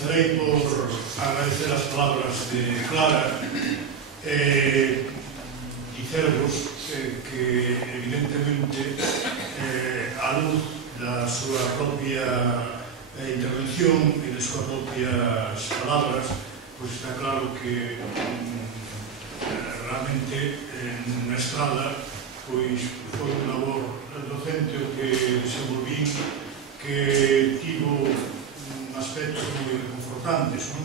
Comezarei por agradecer as palabras de Clara e dicervos que evidentemente a luz da súa propia intervención e de súas propias palabras pois está claro que realmente na estrada pois foi un labor docente o que desenvolví que tivo aspectos moi reconfortantes.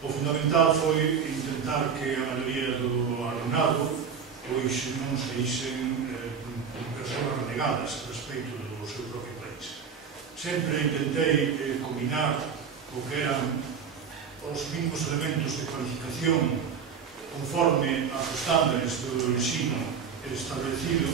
O fundamental foi intentar que a maioría do alumnado pois non saísen persoas renegadas respecto do seu propio país. Sempre intentei combinar o que eran os mismos elementos de cualificación conforme aos estándares do ensino establecido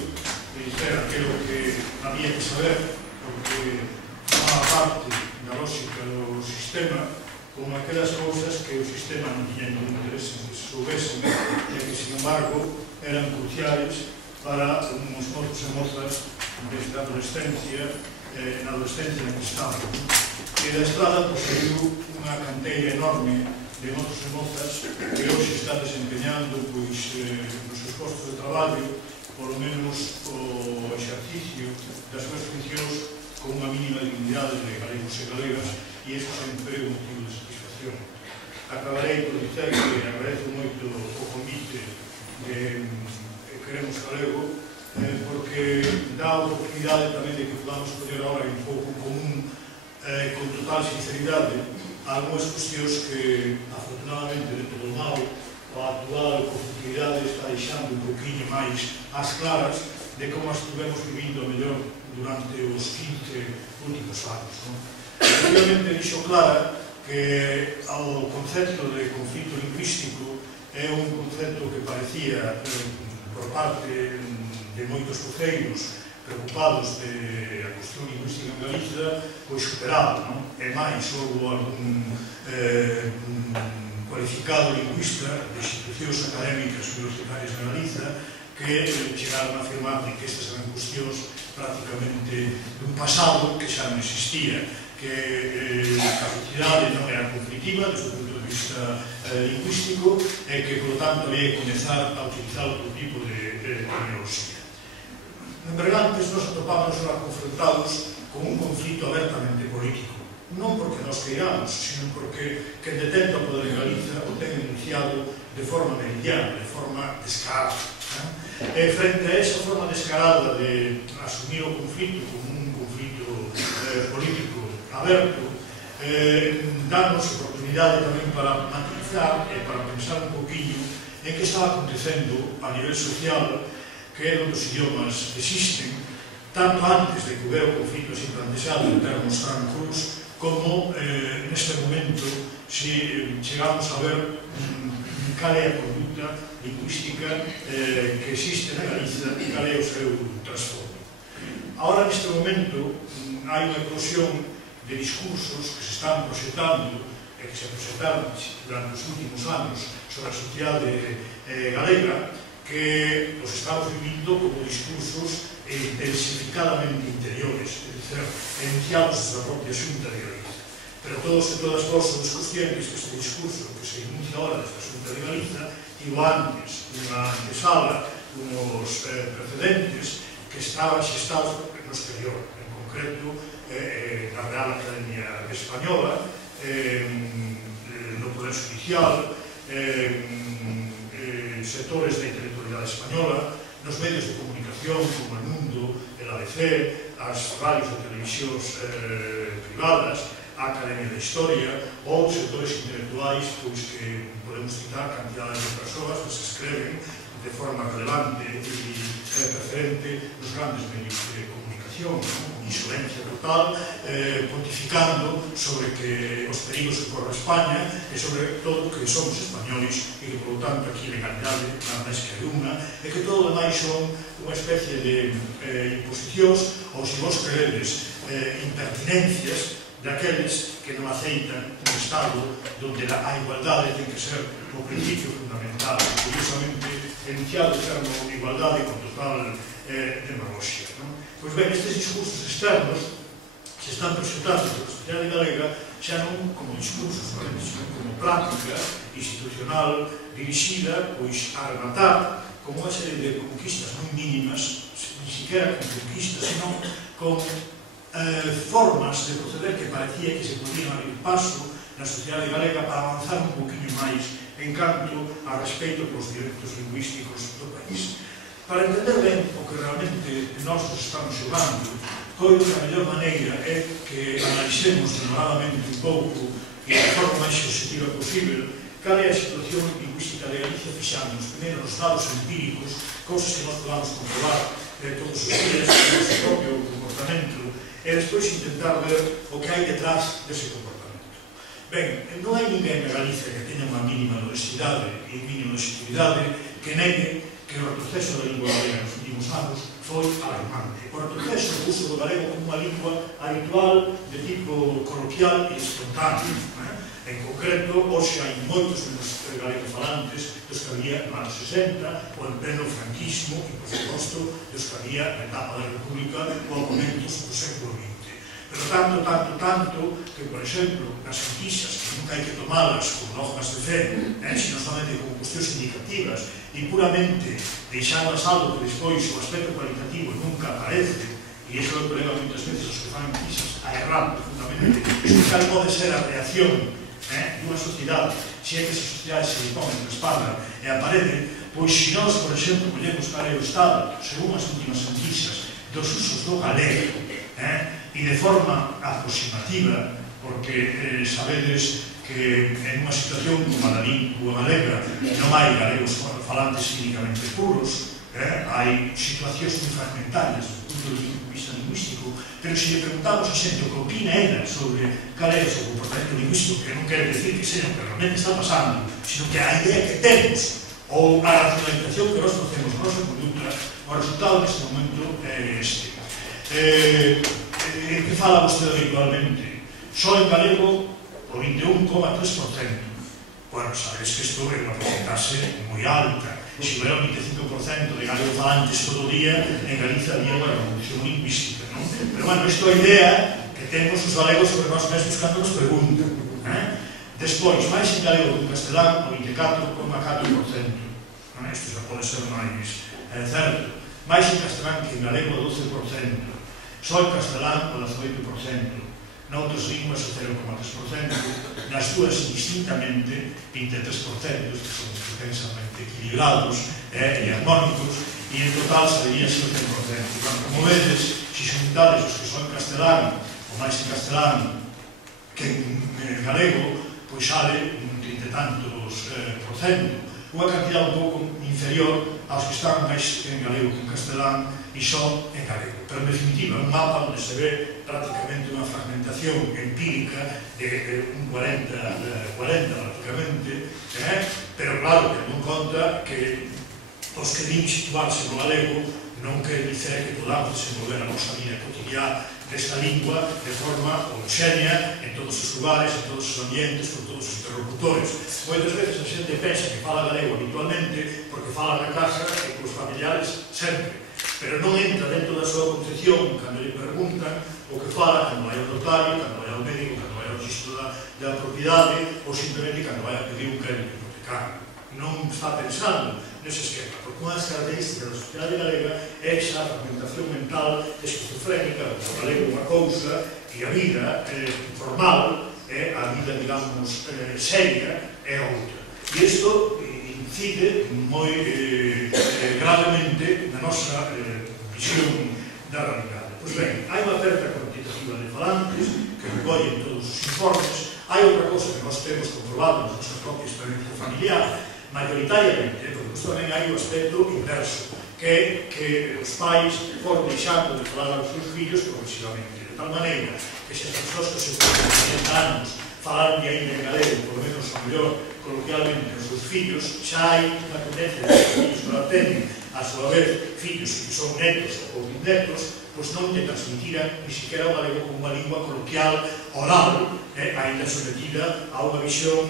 e dizer aquilo que había que saber, porque formaba parte da lógica do sistema con aquelas cousas que o sistema non tiña ningún interés en que se soubesen e que, sin embargo, eran cruciales para uns mozos e mozas desde a adolescencia na adolescencia na que estaban. E da estrada poseiu unha canteira enorme de mozos e mozas que hoxe está desempeñando nos seus postos de traballo polo menos o exercicio das súas funcións con unha mínima dignidade de galegos e galegas, e isto sempre é un motivo de satisfacción. Acabarei por dizer que agradezo moito o convite de Queremos Galego, porque dá a oportunidade tamén de que podamos poner ahora un pouco en común, con total sinceridade, algunhas cuestións que, afortunadamente, dentro do mal, a actual conflictividade está deixando un pouquinho máis ás claras de como as estuvemos vivindo mellor durante os 15 últimos anos. Obviamente, dixo Clara que o concepto de conflito lingüístico é un concepto que parecía, por parte de moitos voceiros preocupados de a cuestión lingüística en Galiza, pois superado, non? E máis, houve algún cualificado lingüista de institucións académicas universitarias en Galiza que chegaron a afirmar que estas eran cuestións prácticamente dun pasado que xa non existía, que a capacidade non era conflitiva desde o punto de vista lingüístico e que, por lo tanto, había que comenzar a utilizar outro tipo de terminoloxía. En Bergantes nos atopámonos confrontados con un conflito abertamente político, non porque nos queiramos, sino porque quen detenta o poder en Galiza o ten iniciado de forma meridiana, de forma descarada. E frente a esa forma descarada de asumir o conflito como un conflito político aberto, danos oportunidade tamén para matizar e para pensar un poquinho en que estaba acontecendo a nivel social, que é onde os idiomas existen, tanto antes de que houbera o conflito así plantexado en termos francos, como neste momento se chegamos a ver cal é a conduta lingüística que existe na Galiza e cal é o seu trasfondo. Agora, neste momento, hai unha eclosión de discursos que se están proxectando e que se proxectaron durante os últimos anos sobre a sociedade galega, que os estamos vivindo como discursos intensificadamente interiores, é dicir, enunciados desde a propia Xunta de Galiza. Pero todos e todas vós sois conscientes que este discurso que se enuncia ahora desde a Xunta de Galiza tivo antes unha antesala, unos precedentes que estaban xestados no exterior, en concreto na Real Academia Española, no Poder Judicial, sectores da intelectualidade española, nos medios de comunicación como El Mundo, el ABC, as radios e televisións privadas, a Academia de Historia ou sectores intelectuais que podemos citar cantidades de persoas que se escreven de forma relevante e preferente nos grandes medios de comunicación, con insolencia total, pontificando sobre que os perigos que corre España e sobre todo que somos españoles e que, por lo tanto, aquí legalidade nada máis que hai unha e que todo demais son unha especie de imposicións ou, se vos queredes, impertinencias daqueles que non aceitan un Estado onde a igualdade ten que ser o principio fundamental, curiosamente enunciado o termo igualdade con total demagoxia. Pois ben, estes discursos externos se están presentando por a sociedade galega xa non como discurso solamente, sino como práctica institucional dirixida a rematar con unha serie de conquistas moi mínimas, ni siquiera con conquistas, sino con formas de proceder que parecía que se podían abrir paso na sociedade galega para avanzar un poquinho máis en canto a respeito dos directos lingüísticos do país. Para entender ben o que realmente nós nos estamos xogando, coido que a mellor maneira é que analicemos denoradamente un pouco e de forma máis objetiva posible cal é a situación lingüística de Galicia fixando os primeiros dados empíricos, cousas que nós podamos comprobar todos os días no noso propio comportamento e despois intentar ver o que hai detrás dese comportamento. Ben, non hai ninguén na Galicia que teña unha mínima honestidade e mínima legitimidade que negue que o retroceso da lingua galega nos últimos anos foi alarmante. O retroceso do uso do galego como unha lingua habitual de tipo coloquial e espontáneo. En concreto, hoxe hai moitos dos galegofalantes dos que había no ano 60, ou en pleno franquismo, e, por suposto, dos que había na etapa da República ou momentos do século XX. Pero tanto, que, por exemplo, nas enquisas, que nunca hai que tomalas como dogmas de fe, sino solamente como cuestións indicativas, e puramente deixando a salvo que despois o aspecto cualitativo nunca aparece, e iso é o que leva moitas veces os que fan enquisas a errar profundamente, cal pode ser a reacción dunha sociedade, se é que esa sociedade se pon na espalda e aparece, pois se nós, por exemplo, collemos cal é o estado, según as últimas enquisas, dos usos do galego, e de forma aproximativa, porque sabedes que en unha situación como a da lingua galega non hai galegos falantes clínicamente puros, hai situacións moi fragmentarias do punto de vista lingüístico, pero se lle preguntamos a xente o que opina ela sobre cal é o seu comportamento lingüístico, que non quere decir que seña o que realmente está pasando, sino que a idea que temos ou a racionalización que nós facemos na nosa conducta, o resultado neste momento é este. Que fala vostede habitualmente? Só en galego o 21,3%. Bueno, sabes que isto é unha porcentaxe moi alta. Se hubiera un 25% de galegofalantes todo o día, en Galicia había unha revolución lingüística, non? Pero, bueno, isto é a idea que temos os galegos sobre nós mesmos cando nos preguntan. Despois, máis en galego que en castelán, o 24,4%. Isto xa pode ser máis certo. Máis en castelán que en galego, o 12%. Só en castelán, o 18%. Noutras linguas, o 0,3%. Nas dúas, indistintamente, 23%, que son intensamente equilibrados e armónicos, e en total sabería ser o 100%. Como vedes, se xuntades os que son en castelán, ou máis en castelán que en galego, pois sale un 30 e tantos %. Unha cantidad un pouco inferior aos que están máis en galego que en castelán e só en galego. Pero, en definitiva, un mapa onde se ve prácticamente unha fragmentación empírica de un 40 prácticamente, pero claro, tendo en conta que os que din situarse no galego non quere dicer que podamos desenvolver a nosa vida cotidiana desta lingua de forma homogénea en todos os lugares, en todos os ambientes, con todos os interlocutores. Moitas veces a xente pensa que fala galego habitualmente porque fala na casa e cos familiares sempre, pero non entra dentro da súa concepción cando lle preguntan o que fala cando vai ao notario, cando vai ao médico, cando vai ao registro da propiedade ou simplemente cando vai a pedir un crédito hipotecario. Non está pensando nese esquema, porque unha das características da sociedade galega é esa fragmentación mental esquizofrénica, o galego unha cousa e a vida formal, a vida, digamos, seria é outra. E isto incide moi gravemente na nosa visión da realidade. Pois ben, hai unha certa cuantitativa de falantes que recollen todos os informes. Hai outra cosa que nós temos comprobado na nosa propia experiencia familiar, maioritariamente, porque tamén hai o aspecto inverso, que é que os pais foron deixando de falar aos seus fillos progresivamente, de tal maneira que se as persoas que se ponen 40 anos falaron de ainda en galego, por lo menos a mellor coloquialmente os seus fillos, xa hai unha tendencia de que os fillos que la teñen a súa vez fillos que son netos ou bisnetos, pois non te transmitiran ni siquiera o galego como unha lingua coloquial oral, ainda sometida a unha visión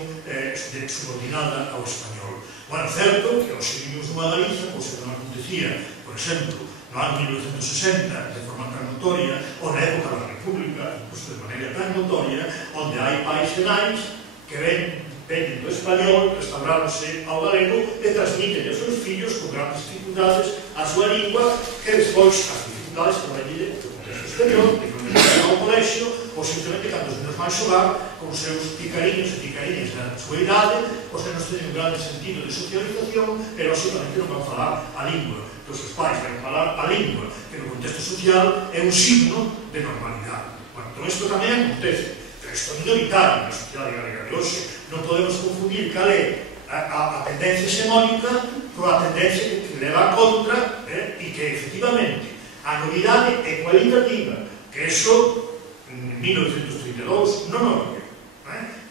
subordinada ao español. Bueno, certo que os vivimos nunha Galicia, pois que non acontecía, por exemplo, no ano 1960, de forma tan notoria, ou na época da República, pois de maneira tan notoria, onde hai pais e nais que venen do español, restaurándose ao galego e transmiten aos seus fillos con grandes dificultades a súa lingua, que despois as dificultades que vai dir o contexto exterior, que non é ao colexio, ou simplemente cando os menos van xogar con os seus picariños e picariñas da súa idade, os que non teñen un grande sentido de socialización e, lógicamente, non van falar a lingua dos seus pais, van falar a lingua, que no contexto social é un signo de normalidade. Bueno, todo isto tamén acontece, pero isto é minoritario na sociedade galega de hoxe. Non podemos confundir cal é a tendencia hexemónica coa tendencia que leva a contra e que, efectivamente, a novidade é cualitativa, que iso en 1932 non había,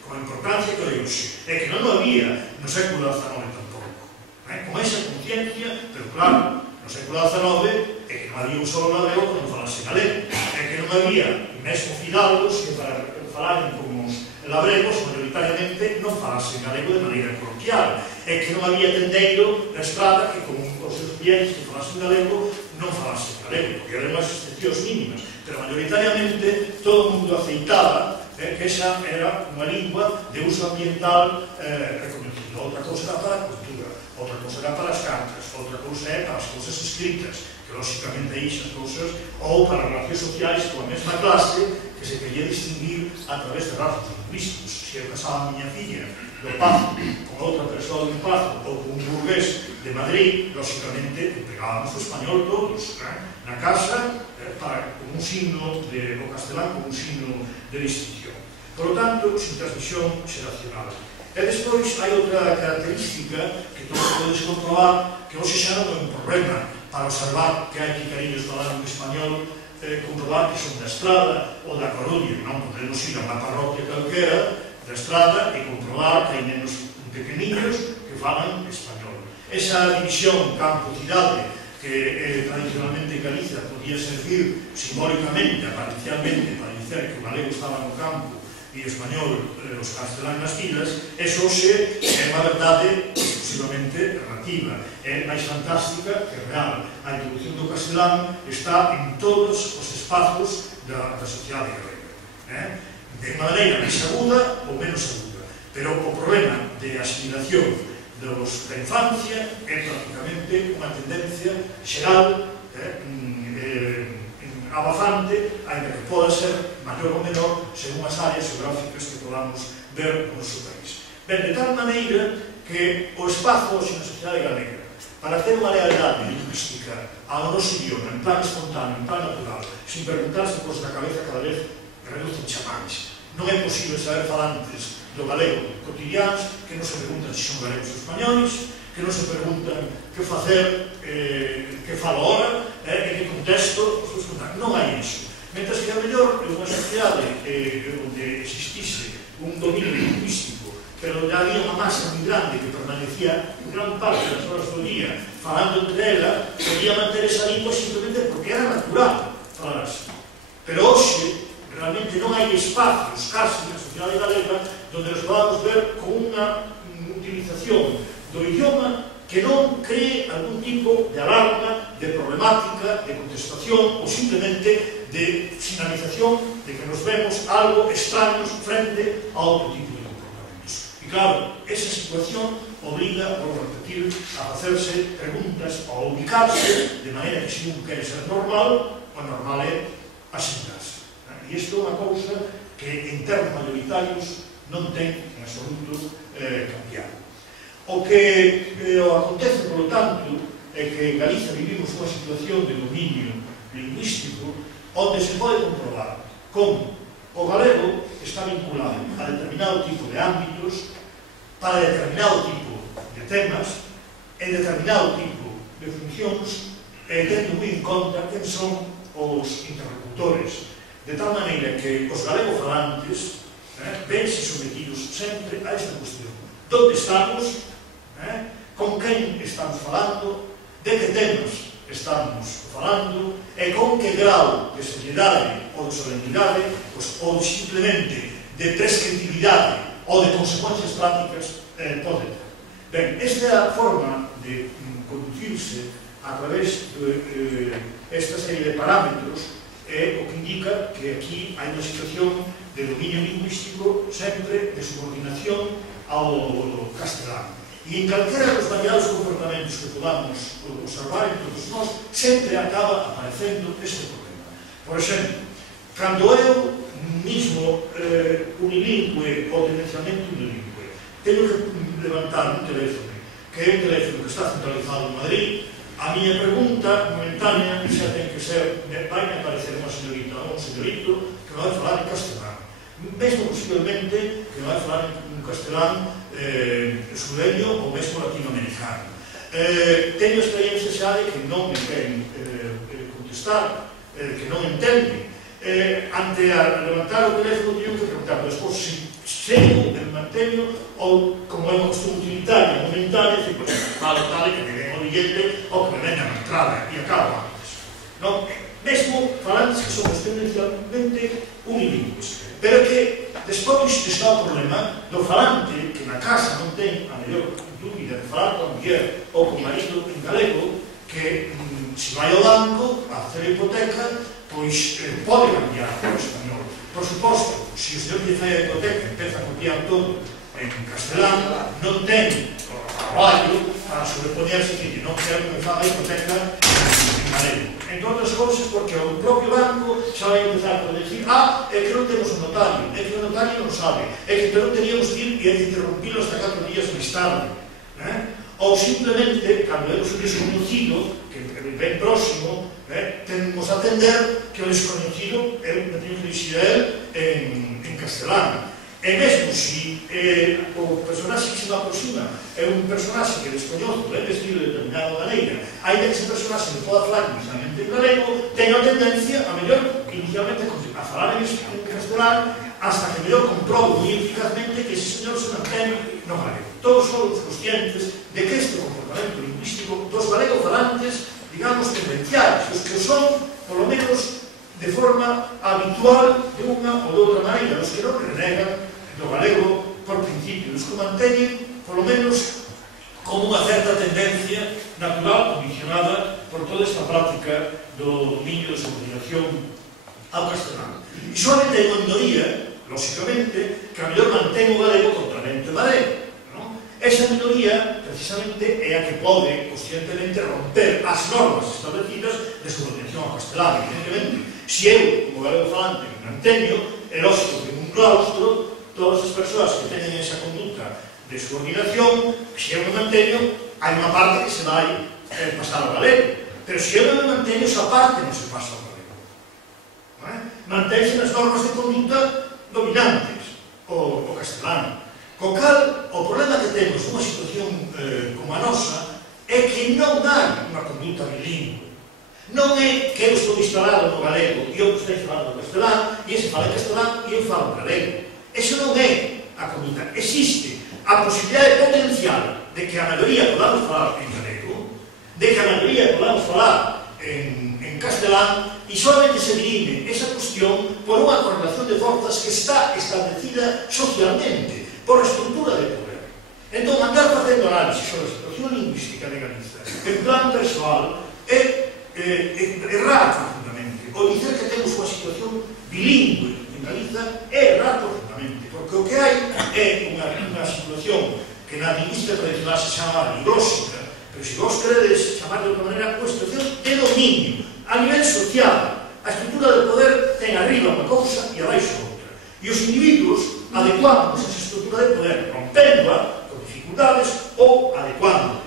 con a importancia que hai hoxe, e que non había no século XIX tampouco, con esa conciencia, pero claro, no século XIX é que non había un solo galego que non falase galego, é que non había mesmo fidalgos que para falaren como os labregos maioritariamente non falasen galego de maneira coloquial, é que non había tendeiro na estrada que con os seus clientes que falasen galego non falasen galego, porque eran unhas excepcións mínimas, pero maioritariamente todo o mundo aceitaba que esa era unha lingua de uso ambiental reconhecido. Outra cousa era para a cultura, outra cousa era para as cartas, outra cousa é para as cousas escritas, que lógicamente aí xa cousas, ou para relacións sociais coa mesma clase que se quería distinguir a través de razos lingüísticos. Se eu casaba a miña filla do Pazo con outra persoa do Pazo ou con un burgués de Madrid, lógicamente empregábamos o español todos na casa como un signo o castelán como un signo de distinción. Por lo tanto, sin transmisión xeracional. E despois hai outra característica que todos podedes comprobar que hoxe xa non é un problema para observar que hai picariños falando en español, comprobar que son da Estrada ou da Coruña, non podemos ir a unha parroquia calquera da Estrada e comprobar que hai nenos pequeniños que falan español. Esa división campo-cidade que tradicionalmente en Galicia podía servir simbólicamente, aparencialmente, para dizer que o galego estaba no campo e o español, os castelán nas vilas, eso hoxe é unha verdade exclusivamente relativa, é máis fantástica que real. A introducción do castelán está en todos os espazos da sociedade galega, de unha maneira máis aguda ou menos aguda, pero o problema de asimilación da infancia é prácticamente unha tendencia xeral abafante, ainda que poda ser maior ou menor según as áreas geográficas que podamos ver no noso país. Ben, de tal maneira que o espazo hoxe na sociedade galega para ter unha lealdade lingüística ao noso idioma, en plan espontáneo, en plan natural, sin preguntarse por na cabeza cada vez reducen chamáns. Non é posible saber falantes do galego cotidianos que non se preguntan se son galegos ou españoles, que non se preguntan que facer, que falo ahora, en que contexto, non hai iso. Mentre que a mellor é unha sociedade onde existise un dominio lingüístico, pero onde había unha masa moi grande que permanecía gran parte das horas do día falando entre ela, podía manter esa lingua simplemente porque era natural falar así. Pero hoxe, realmente non hai espacios casi na sociedade galega onde nos podamos ver con unha utilización do idioma que non cree algún tipo de alarma, de problemática, de contestación ou simplemente de finalización de que nos vemos algo extraños frente a outro tipo de comportamentos. E claro, esa situación obliga, por repetir, a facerse preguntas ou a ubicarse de maneira que se non quere ser normal, o normal é asentarse. E isto é unha cousa que en termos maioritarios non ten en absoluto cambiado. O que acontece, por lo tanto, é que en Galicia vivimos unha situación de dominio lingüístico onde se pode comprobar como o galego está vinculado a determinado tipo de ámbitos, para determinado tipo de temas, en determinado tipo de funcións, e tendo moi en conta quen son os interlocutores, de tal maneira que os galegofalantes vense sometidos sempre a esta cuestión. Donde estamos? Con quen estamos falando? De que temas estamos falando? E con que grau de seriedade ou de solemnidade ou simplemente de prescriptividade ou de consecuencias prácticas pode ter. Ben, esta é a forma de conducirse a través de esta serie de parámetros o que indica que aquí hai unha situación de dominio lingüístico sempre de subordinación ao castelán. E en calquera dos variados comportamentos que podamos observar en todos nós, sempre acaba aparecendo este problema. Por exemplo, cando eu mismo unilingüe ou tendencialmente unilingüe teño que levantar un teléfono, que é un teléfono que está centralizado en Madrid, a miña pregunta momentánea xa ten que ser, vai me aparecer unha señorita ou un señorito que vai falar en castelán, mesmo posiblemente que vai falar en castelán sureño ou mesmo latinoamericano. Teño experiencia xa de que non me queren contestar, que non entenden. Ante a levantar o teléfono teño que preguntar despois se sigo, me manteño, ou como é unha costume utilitaria, momentánea, falo tal que me den o billete ou que me vendan a entrada e acabo antes. Mesmo falantes que son tendencialmente unilingües. Pero que despois está o problema do falante que na casa non ten a mellor dúbida de falar con a muller ou con o marido en galego, que se vai ao banco a facer a hipoteca, pois pode cambiar ao español. Por suposto, se o señor que fai a hipoteca empeza a copiar todo en castelán, non ten o traballo para sobreponerse que non quero que me faga a hipoteca en galego. Entre outras cousas, porque o propio banco xa vai empezar a decir é que non temos un notario, é que o notario non sabe, é que non teníamos que ir e interrumpilo hasta 4 días máis tarde. Ou simplemente, cando é un desconocido, que ben próximo, temos a atender que o desconocido me teño que dirixir a él en castelán. E mesmo se o personaxe que se me aproxima é un personaxe que descoñozo, ben vestido de determinada maneira, ainda que ese personaxe me poda falar inicialmente en galego, teño a tendencia, a mellor, inicialmente a falar en castelán, hasta que mellor comprobo moi eficazmente que ese señor se mantén no galego. Todos somos conscientes de que este comportamento lingüístico dos galego-falantes, digamos, tendenciales, os que son, polo menos, de forma habitual de unha ou de outra maneira, os que non renegan do galego por principio, os que manteñen, polo menos, como unha certa tendencia natural, condicionada por toda esta práctica do dominio de subordinación ao castelán. E solamente hai unha minoría, lógicamente, que a mellor mantén o galego contramente o galego. Esa minoría, precisamente, é a que pode, conscientemente, romper as normas establecidas de subordinación ao castelán. Evidentemente, se eu, como galego falante, me manteño, é lógico que en un claustro todas as persoas que teñen esa conducta de subordinación, se eu me manteño, hai unha parte que se vai pasar ao galego. Pero se eu non me manteño, esa parte non se pasa ao galego. Mantense nas normas de conduta dominantes, o castelán. Co cal, o problema que temos nunha situación como a nosa é que non hai unha conduta bilingüe. Non é que eu estou instalado no galego e eu estou instalado no castelán e ese fala castelán e eu falo galego. Eso non é a conduta. Existe a posibilidade potencial de que a maioría podamos falar en galego, de que a maioría podamos falar en castelán, e solamente se dirime esa cuestión por unha correlación de forzas que está establecida socialmente por a estrutura de poder. Entón, andar facendo análisis sobre a situación lingüística de Galiza en plan persoal é errar profundamente. O dizer que temos unha situación bilingüe en Galiza é errar profundamente, porque o que hai é unha situación que na lingüística tradicional se chama glósica, pero se vos queredes chamar de outra maneira, unha situación de dominio a nivel social. A estrutura de poder ten arriba unha cousa e abaixo outra. E os individuos adecuamos esa estrutura de poder, rompendo-a con dificultades ou adecuando-a.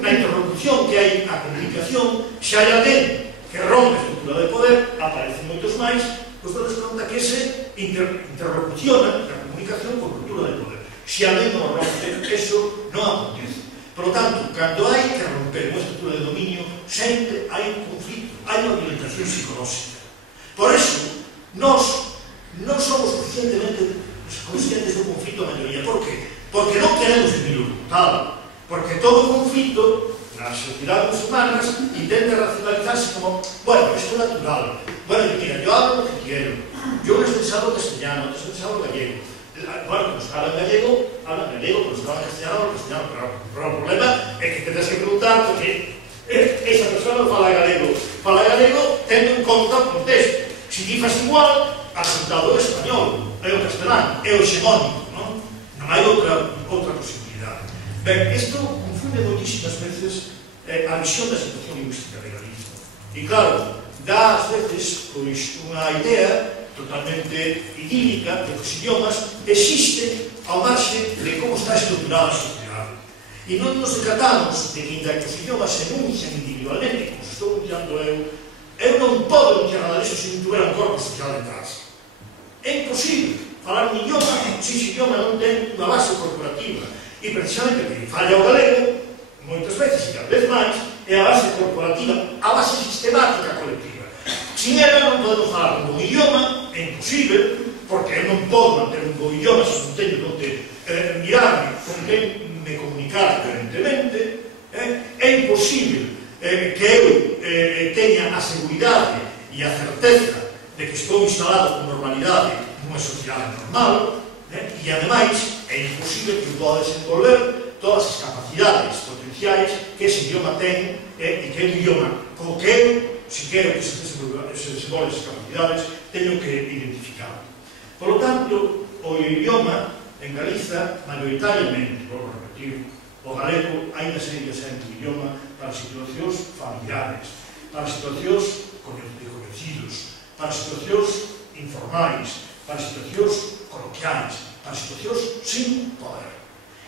Na interlocución que hai a comunicación, se hai alguén que rompe a estrutura de poder, aparecen moitos máis, pois todos conta que se interlocuciona na comunicación con estrutura de poder. Se alguén non rompe, eso non acontece. Por lo tanto, cando hai que romper unha estrutura de dominio, sempre hai un conflito, hai unha violentación psicolóxica. Por eso, nós non somos suficientemente conscientes do conflito a maioría. Por qué? Porque non queremos vivir como tal. Porque todo conflito nas sociedades humanas intenta racionalizarse como, bueno, isto é natural. Bueno, mira, yo hablo lo que quiero. Yo les hablo castellano, les hablo gallego. Bueno, pues hablan gallego, pues hablan castellano. Pero o problema é que tens que preguntar porque esa persona fala galego, tendo en conta o contexto. Se ti faz igual, aceptado o español, é o castelán, é o xemónico, non hai outra posibilidade. Ben, isto confunde moitísimas veces a visión da situación lingüística de Galicia. E claro, dá ás veces unha idea totalmente idílica de que os idiomas existen ao marxe de como está estruturada a sociedade. E non nos decatamos de que, inda que os idiomas se enuncian individualmente, como se estou enunciando eu non podo enunciar nada disso se non tuviera un corpo social detrás. É imposible falar un idioma se ese idioma non ten unha base corporativa. E precisamente que falla o galego, moitas veces e cada vez máis, é a base corporativa, a base sistemática colectiva. Sin ela non podemos falar un bon idioma, é imposible, porque eu non podo manter un bon idioma se non teño onde mirarme con quen me comunicar coherentemente. É imposible que eu teña a seguridade e a certeza de que estou instalado con normalidade nunha sociedade normal, e ademais é imposible que eu poda desenvolver todas as capacidades potenciais que ese idioma ten e que é un idioma co que eu, se quero que se desenvolven esas capacidades, teño que identificar. Por lo tanto, o idioma en Galiza, maioritariamente, vou repetir, o galego aínda sería sempre o idioma para situacións familiares, para situacións de conhecidos, para situacións informais, para situacións coloquiais, para situacións sin poder.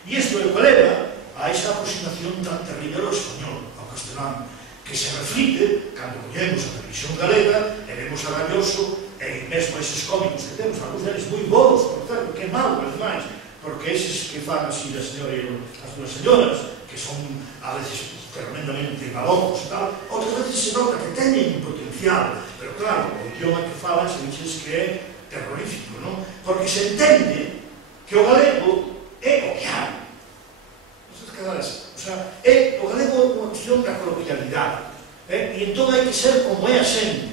E isto é o que leva a esta aproximación tan terrible ao español, ao castelán, que se reflite cando collemos a televisión galega e vemos a Galloso e mesmo eses cómicos que temos, algúns deles moi bons, por certo, que mal, ademais, porque eses que fan así da señora e as duas señoras, que son a veces tremendamente galocos e tal, outras veces se nota que teñen un potencial, pero claro, o idioma que falan se dices que é terrorífico, non? Porque se entende que o galego é o que hai. O sea, o galego é unha cuestión da coloquialidade, e entón hai que ser como é a xente.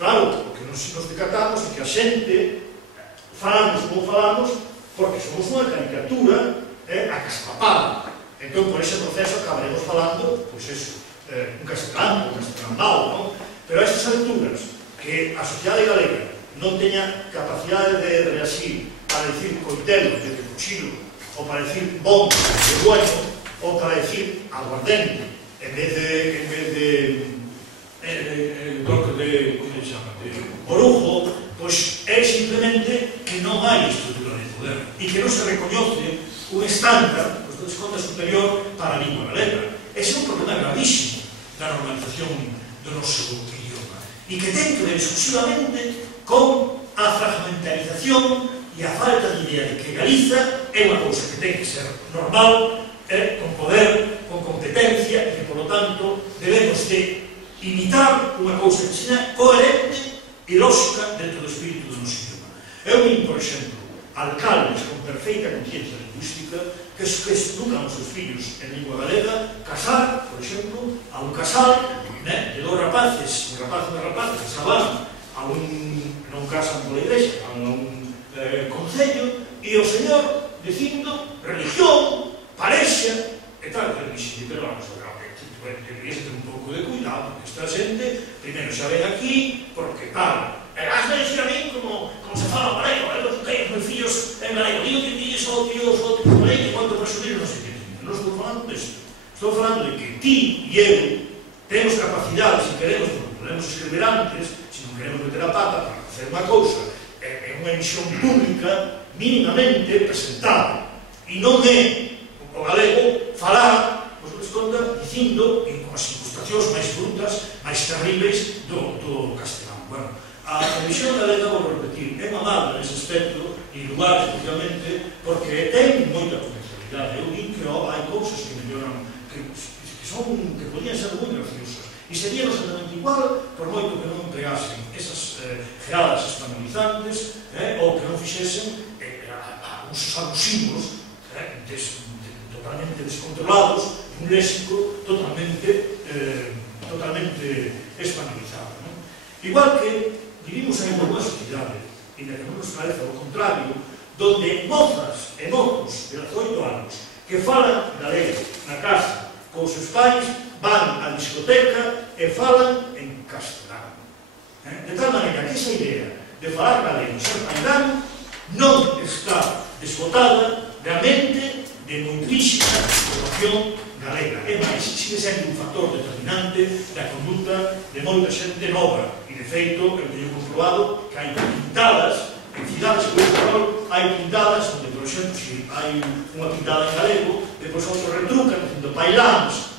Claro, o que nos decatamos é que a xente falamos como falamos porque somos unha caricatura a caspapada. Entón, por ese proceso acabaremos falando, pois eso, un castelán, un castelambao, non? Pero a estas alturas, que a sociedade galega non teña capacidade de reasir para decir coitelo de cuchillo, ou para decir bom de bueno, ou para decir aguardente, en vez de toque de, como se chama, de orujo, pois é simplemente que non hai estrutura de poder e que non se recoñece un estándar, os dos contas superior para a lingua galega. Ese é un problema gravísimo da normalización do noso idioma e que ten que ver exclusivamente con a fragmentarización e a falta de idea de que Galiza é unha cousa que ten que ser normal, con poder, con competencia, e que, por lo tanto, debemos de imitar unha cousa que seja coherente e lógica dentro do espírito do noso idioma. Eu vi, por exemplo, alcaldes con perfeita conciencia lingüística que educan os seus fillos en lingua galega, casar, por exemplo, a un casal de dos rapaces, un rapaz e unha rapaza que se van a non casan pola igrexa, a un concello, e o señor dicindo religión, parexa, e tal, que dixen, pero vamos a ver, deberías ter un pouco de cuidado, porque esta xente, primeiro xa ven aquí, porque tal, has de decir a mí como se fala galego, eu eduquei os meus fillos en galego, digo que dilles ao tío galego, quanto presumir, non sei que, non estou falando desto, estou falando de que ti e eu temos capacidade, se queremos, podemos escrever antes, se non queremos meter a pata para facer unha cousa, é unha emisión pública mínimamente presentable, e non é o galego falar, pois nos conta, dicindo, e con as circunstancias máis brutas, máis terribles do castelán. Bueno, a televisión galega, vou repetir, é mamada nese aspecto, e lugar especialmente, porque ten moita potencialidade. Eu digo que hai cousas que melloran, que podían ser moi graciosas, e serían exactamente igual, por moito que non empregasen esas geadas espanolizantes, ou que non fixesen usos abusivos, totalmente descontrolados, un léxico totalmente espanolizado. Igual que vivimos en unha sociedade, e na que non nos parece ao contrario, donde mozas e mozos de 18 anos que falan galego na casa con os seus pais van á discoteca e falan en castelán. De tal maneira que esa idea de falar galego ser paisano non está desbotada da mente de moitísima población galega. É máis, sigue sendo un factor determinante da conduta de moita xente nova. E, de feito, eu teño comprobado que hai pintadas en cidades que hai pintadas onde, por exemplo, se hai unha pintada en galego, depois outro retrucan dicindo pailáns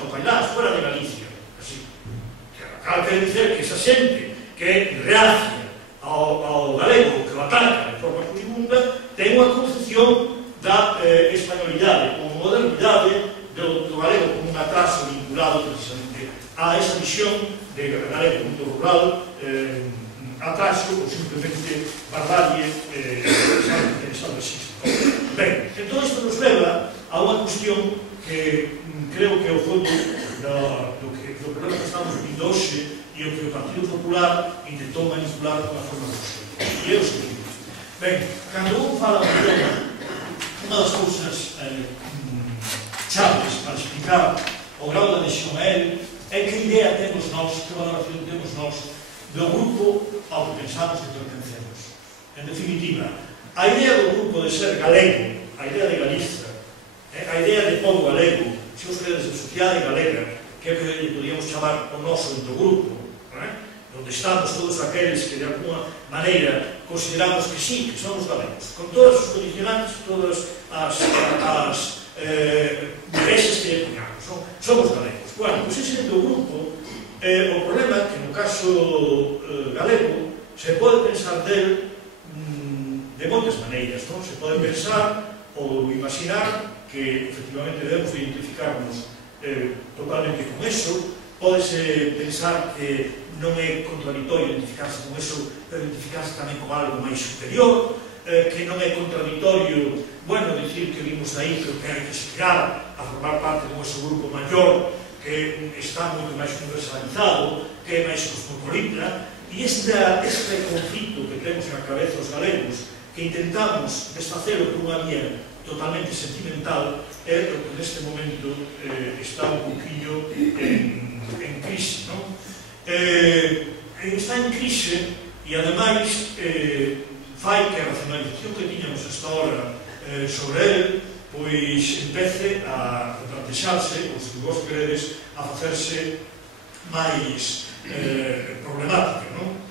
ou pailás, fora de Galicia. Así. Claro, quer dizer que esa xente que é reacia ao galego, que o ataca de forma furibunda, ten unha concepción da españolidade, como modernidade do galego como un atraso vinculado precisamente a esa visión de galego mundo rural, atraso ou simplemente barbarie salvexista. Ben, entón isto nos leva a unha cuestión que creo que é o fondo do problema que estamos vindo hoxe e o que o Partido Popular intentou manipular con a forma de ser. E é o seguinte. Ben, cando un fala do problema, unha das cousas chaves para explicar o grau de adhesión a él é que idea temos nós, que valoración temos nós do grupo ao que pensamos que pertencemos. En definitiva, a idea do grupo de ser galego, a idea de Galiza, a idea de povo galego, se os queredes de sociedade galega, que é o que podíamos chamar o noso entogrupo, onde estamos todos aqueles que de alguma maneira consideramos que sí, que somos galegos, con todas as condicionantes, todas as derechas que poñamos, somos galegos. Bueno, pois ese entogrupo, o problema é que no caso galego se pode pensar del de moitas maneiras, non? Se pode pensar ou imaginar que efectivamente debemos de identificarnos totalmente con eso. Pódese pensar que non é contradictorio identificarse con eso, pero identificarse tamén con algo máis superior, que non é contradictorio, bueno, dicir que vimos aí que hai que aspirar a formar parte de un grupo maior que está moito máis universalizado, que é máis cosmopolita, e este conflito que temos na cabeza os galegos, que intentamos desfacelo por unha vía totalmente sentimental, é o que neste momento está un poquinho en crise, non? Está en crise e, ademais, fai que a racionalización que tiñamos hasta ahora sobre el, pois empece a plantexarse, ou se vos queredes, a facerse máis problemática, non?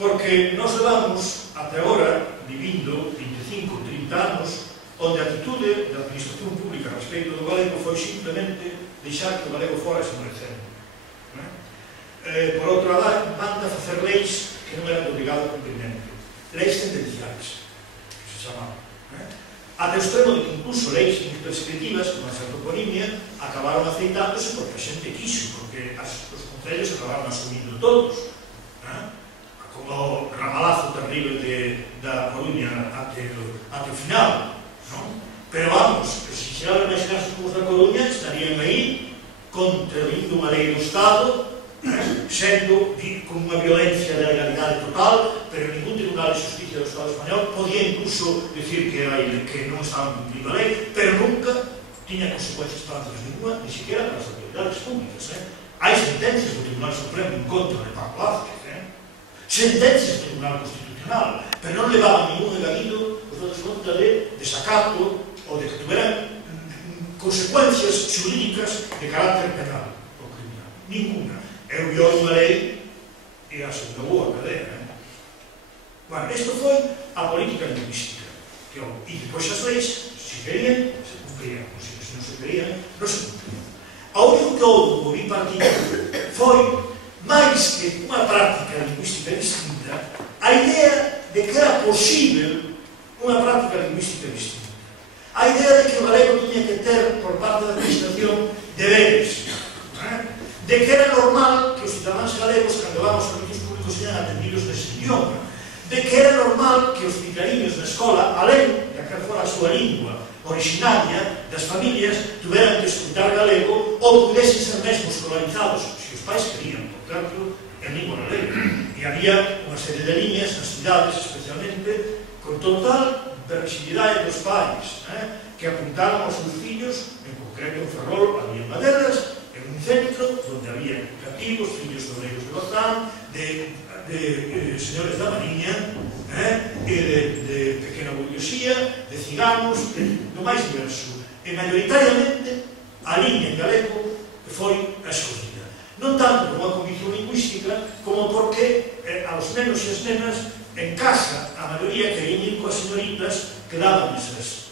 Porque nós levamos, até agora, vivindo 25, 30 anos, onde a actitude da administración pública respecto do galego foi simplemente deixar que o galego fora esmorecendo. Por outra banda, facer leis que non eran de obrigado cumprimento, leis tendenciais, que se chamaban, até o extremo de que incluso leis imprescriptivas, como a toponimia, acabaron aceitándose porque a xente quiso, porque os concellos acabaron asumindo todos, como o ramalazo terrible da Coruña até o final. Pero vamos, se xeraban máis casos como os da Coruña, estarían aí contravindo unha lei do Estado, sendo con unha violencia de legalidade total, pero ningún tribunal de justicia do Estado español podía incluso dicir que non estaban cumplindo a lei, pero nunca tiña consecuencias prácticas ninguna, ni siquiera para as autoridades públicas. Hai sentencias do Tribunal Supremo en contra de Paco Vázquez, sentencias do Tribunal Constitucional, pero non levaban ningún engadido os conta de desacato ou de que tuveran consecuencias xurídicas de carácter penal ou criminal. Ninguna. Eu vi unha lei e a segunda boa cadena. Bueno, isto foi a política lingüística. E depois as leis, se querían, se cumplían. Se non se querían, non se cumplían. A único que houve no bipartido foi, máis que unha práctica lingüística distinta, a idea de que era posible unha práctica lingüística distinta. A idea de que o galego tiña que ter, por parte da administración, deberes. De que era normal que os cidadáns galegos, cando van aos servicios públicos, sean atendidos nese idioma. De que era normal que os ciclariños na escola, alén de que fora a súa lingua originaria das familias, tuveran que escutar galego ou pudesen ser mesmo escolarizados, se os pais querían, por tanto, en lingua galega. E había unha serie de liñas nas cidades, especialmente, con total permisividade dos pais, que apuntaron aos seus fillos, en concreto en Ferrol, había unha delas, en un centro donde había cativos, fillos obreiros de Bazán, de señores da Mariña, de pequena burguesía, de ciganos, do máis diverso. E maioritariamente a liña en galego foi a escolhida. Non tanto por unha condición lingüística, como porque aos nenos e as nenas en casa a maioría querían ir coas señoritas que daban esas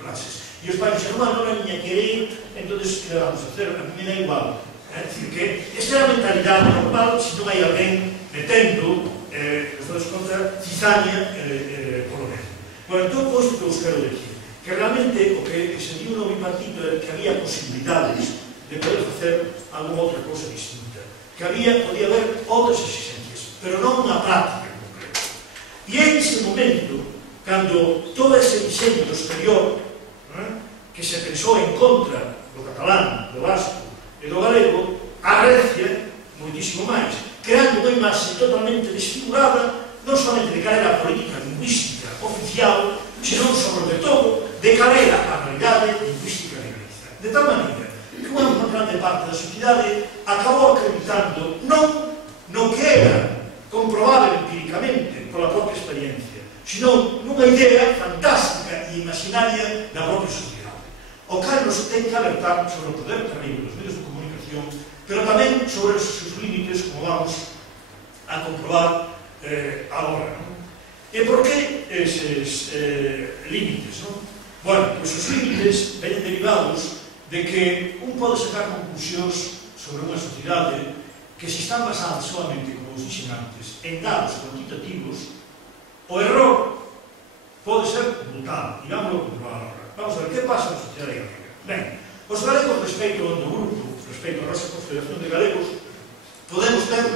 clases. E os pais dixeron, non a niña quere ir, entón, que le vamos a hacer? A mí me da igual. É dicir, que esta é a mentalidade normal se non hai alguén metendo, nos contra, cizaña polo medio. Bueno, entón, posto que vos quero decir, que realmente o que se dio no bipartito era que había posibilidades de poder facer alguna outra cousa distinta. Que podía haber outras exigencias, pero non unha práctica concreta. E en ese momento, cando todo ese diseño do exterior, que se pensou en contra do catalán, do vasco e do galego, arrecia moitísimo máis, creando unha imaxe totalmente desfigurada, non somente de cal era a política lingüística oficial, senón, sobre todo, de cal era a realidade lingüística de Galicia. De tal maneira que unha grande parte da sociedade acabou acreditando non no que era comprobable empíricamente pola propia experiencia, senón nunha idea fantástica e imaginaria da propia sociedade. O cal nos ten que alertar sobre o poder terrible dos medios de comunicación, pero tamén sobre os seus límites, como vamos a comprobar agora. E por que eses límites? Bueno, pois os límites veñen derivados de que un pode sacar conclusións sobre unha sociedade que se están basadas solamente, como os dixen antes, en dados cuantitativos, o error pode ser brutal. E vamos a comprobar agora. Vamos a ver, que pasa na sociedade galega? Ben, os galegos respecto ao grupo, respecto á nosa Confederación de Galegos, podemos ter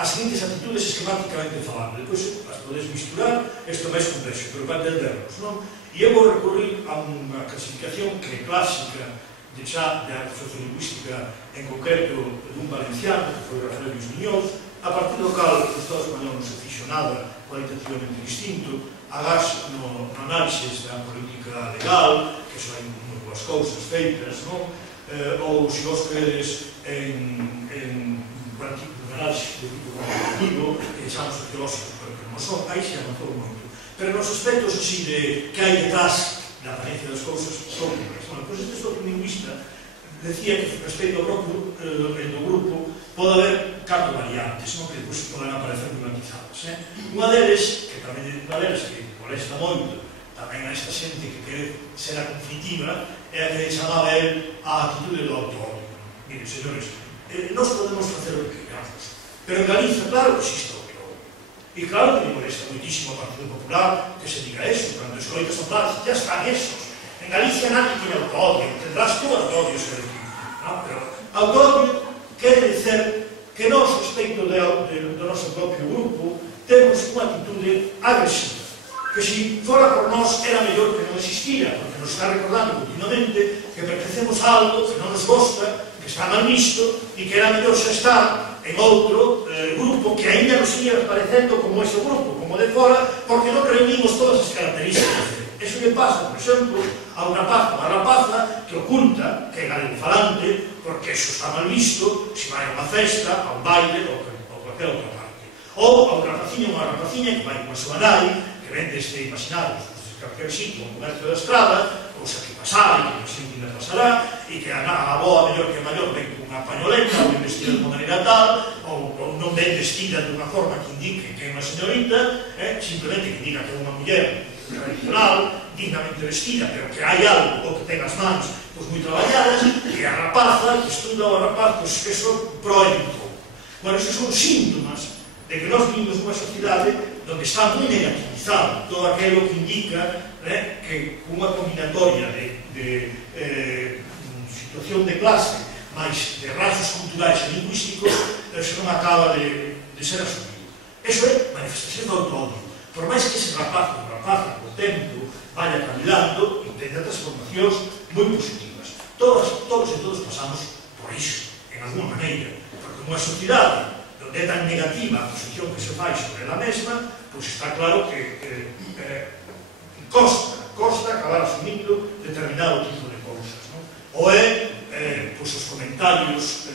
as seguintes actitudes esquemáticamente falando. Depois as podes misturar, isto é máis complexo, pero para entendernos, non? E eu vou recurrir a unha clasificación que é clásica de xa de arte sociolingüística, en concreto dun valenciano, que foi Rafael Luis Muñoz, a partir do cal o Estado español non se fixo nada cualitativamente distinto, agás no análisis da política legal, que son moi boas cousas feitas, non? Ou se vos queredes en análisis de tipo cuantitativo, que chamamos sociolóxicos, pero que non son, aí se avanzou moito. Pero nos aspectos así de que hai detrás da apariencia das cousas, son libres. Bueno, pois este sociolingüista decía que respecto ao propio do grupo pode haber 4 variantes, non? Que depois poden aparecer privatizadas. Unha deles, que tamén que molesta moito tamén a esta xente que quere ser a conflitiva, é a que chamaba el a actitude do autónomo. Miren, señores, nós podemos facer o que queramos, pero en Galicia, claro que existe o autónomo. E claro que me molesta moitísimo ao Partido Popular que se diga eso, cando escoitas a falar, ya están esos. En Galicia nadie tiene autonomía, tendrás tú autonomía, pero autonomía quere dizer que nós, respecto do noso propio grupo, temos unha actitude agresiva, que se fora por nós era mellor que non existira, porque nos está recordando continuamente que pertencemos a algo que non nos gosta, que está mal visto, e que era mellor xa estar en outro grupo que ainda nos siga parecendo como ese grupo, como de fora, porque non reunimos todas as características. Eso le pasa, por exemplo, a un rapaz, unha rapaza que oculta que é galegofalante, porque eso está mal visto, se vai a unha festa, a un baile ou qualquer outra parte. Ou a un rapaciño, unha rapaciña que vai con a súa nai, que vende este imaginarios, calquer sitio, un comercio da estrada, cousa que pasará e que sempre ainda pasará, e que a boa mellor que a maior ven con unha pañoleta, ou ven vestida de maneira tal, ou non ven vestida de unha forma que indique que é unha señorita, simplemente que diga que é unha muller tradicional, dignamente vestida, pero que hai algo, ou que ten as mans moi traballadas, e a rapaza, que estuda o rapaz, pois que eso prohíbe un pouco. Bueno, esos son síntomas de que nós vivimos nunha sociedade onde está moi negativizado todo aquilo que indica que unha combinatoria de situación de clase máis de rasgos culturais e lingüísticos se non acaba de ser asumido. Eso é manifestación do autónomo. Por máis que ese rapaz ou rapaza co tempo vaya caminando e tenha transformacións moi positivas. Todos e todos pasamos por iso, en alguma maneira, porque unha sociedade onde é tan negativa a posición que se fai sobre ela mesma, pois está claro que costa acabar asumindo determinado tipo de cousas. Ou é os comentarios